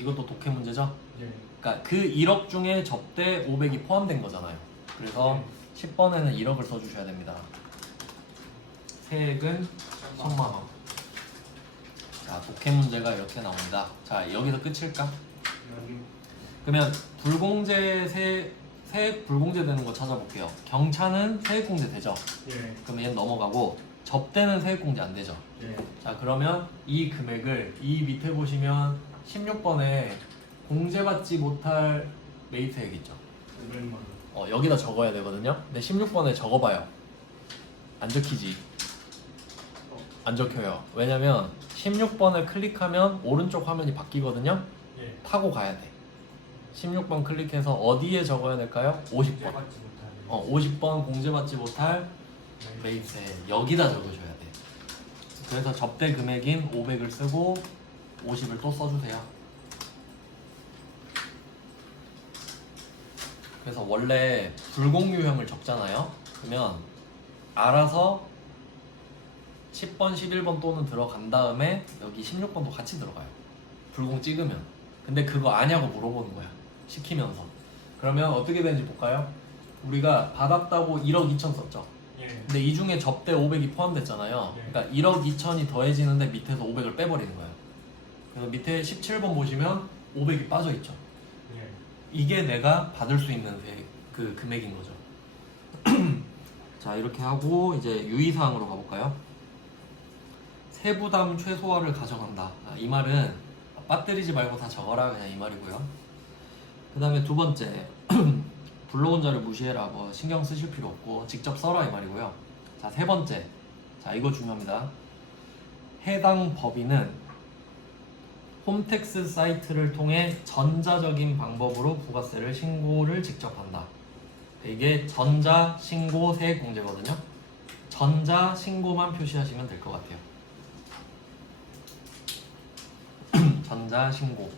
이것도 독해 문제죠? 네. 그러니까 그 1억 중에 접대 500이 포함된 거잖아요. 그래서 10번에는 1억을 써주셔야 됩니다. 세액은 1000만 원. 자, 독해 문제가 이렇게 나옵니다. 자, 여기서 끝일까? 여기. 그러면 불공제 세액 불공제 되는 거 찾아볼게요. 경차는 세액 공제 되죠? 네. 그럼 얘는 넘어가고 접대는 세액 공제 안 되죠? 네. 자, 그러면 이 금액을 이 밑에 보시면 16번에 공제받지 못할 매입세액 있죠? 500만 원. 여기다 적어야 되거든요. 근데 16번에 적어봐요. 안 적히지? 안 적혀요. 왜냐면 16번을 클릭하면 오른쪽 화면이 바뀌거든요. 네. 타고 가야 돼. 16번 클릭해서 어디에 적어야 될까요? 50번. 받지 못하는. 50번 공제받지 못할 매입세 여기다 적으셔야 돼. 그래서 접대 금액인 500을 쓰고 50을 또 써주세요. 그래서 원래 불공유형을 적잖아요. 그러면 알아서 10번, 11번 또는 들어간 다음에 여기 16번도 같이 들어가요. 불공 찍으면. 근데 그거 아냐고 물어보는 거야. 시키면서. 그러면 어떻게 되는지 볼까요? 우리가 받았다고 1억 2천 썼죠. 예. 근데 이 중에 접대 500이 포함됐잖아요. 네. 그러니까 1억 2천이 더해지는데 밑에서 500을 빼버리는 거예요. 그래서 밑에 17번 보시면 500이 빠져 있죠. 예. 이게 내가 받을 수 있는 그 금액인 거죠. 자, 이렇게 하고 이제 유의사항으로 가볼까요? 세부담 최소화를 가져간다. 이 말은 빠뜨리지 말고 다 적어라 그냥 이 말이고요. 그 다음에 두 번째 불러온 자를 무시해라. 뭐 신경 쓰실 필요 없고 직접 써라 이 말이고요. 자, 세 번째. 자, 이거 중요합니다. 해당 법인은 홈택스 사이트를 통해 전자적인 방법으로 부가세를 신고를 직접 한다. 이게 전자 신고 세액 공제거든요. 전자 신고만 표시하시면 될 것 같아요. 전자 신고.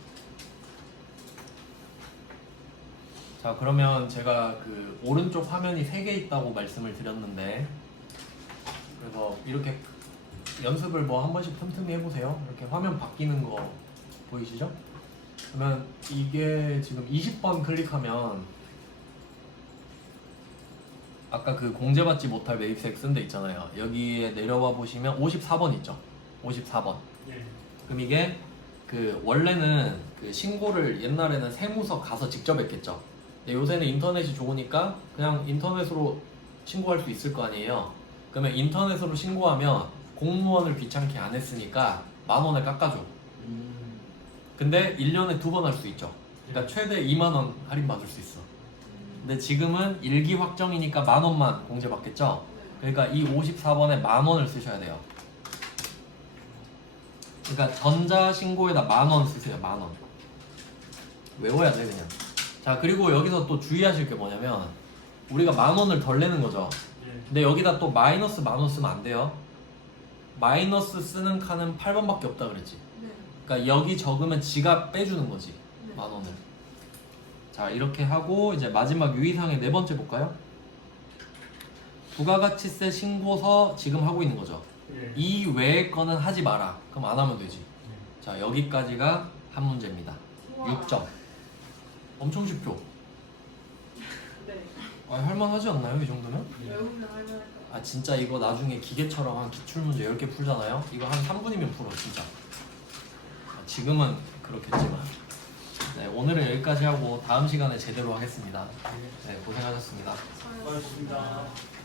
자, 그러면 제가 그 오른쪽 화면이 3개 있다고 말씀을 드렸는데, 그래서 이렇게 연습을 뭐 한 번씩 틈틈이 해보세요. 이렇게 화면 바뀌는 거 보이시죠? 그러면 이게 지금 20번 클릭하면 아까 그 공제받지 못할 매입세액 쓴 데 있잖아요. 여기에 내려와 보시면 54번 있죠? 54번. 예. 그럼 이게 그 원래는 그 신고를 옛날에는 세무서 가서 직접 했겠죠. 근데 요새는 인터넷이 좋으니까 그냥 인터넷으로 신고할 수 있을 거 아니에요. 그러면 인터넷으로 신고하면 공무원을 귀찮게 안 했으니까 10,000원을 깎아줘. 근데 1년에 2번 할 수 있죠. 그러니까 최대 20,000원 할인 받을 수 있어. 근데 지금은 일기 확정이니까 10,000원만 공제받겠죠. 그러니까 이 54번에 10,000원을 쓰셔야 돼요. 그러니까 전자신고에다 10,000원 쓰세요. 10,000원. 외워야 돼 그냥. 자, 그리고 여기서 또 주의하실 게 뭐냐면 우리가 10,000원을 덜 내는 거죠. 예. 근데 여기다 또 마이너스 10,000원 쓰면 안 돼요. 마이너스 쓰는 칸은 8번밖에 없다 그랬지. 네. 그러니까 여기 적으면 지가 빼주는 거지. 네. 10,000원을. 자, 이렇게 하고 이제 마지막 유의사항의 4번째 볼까요? 부가가치세 신고서 지금 하고 있는 거죠. 예. 이 외의 거는 하지 마라. 그럼 안 하면 되지. 예. 자, 여기까지가 한 문제입니다. 우와. 6점. 엄청 쉽죠? 네. 아, 할만하지 않나요? 이 정도면? 예. 외우면 할만할 것 같아요. 아, 진짜 이거 나중에 기계처럼 한 기출문제 10개 풀잖아요? 이거 한 3분이면 풀어, 진짜. 아, 지금은 그렇겠지만. 네, 오늘은 여기까지 하고 다음 시간에 제대로 하겠습니다. 네, 고생하셨습니다. 수고하셨습니다. 고맙습니다.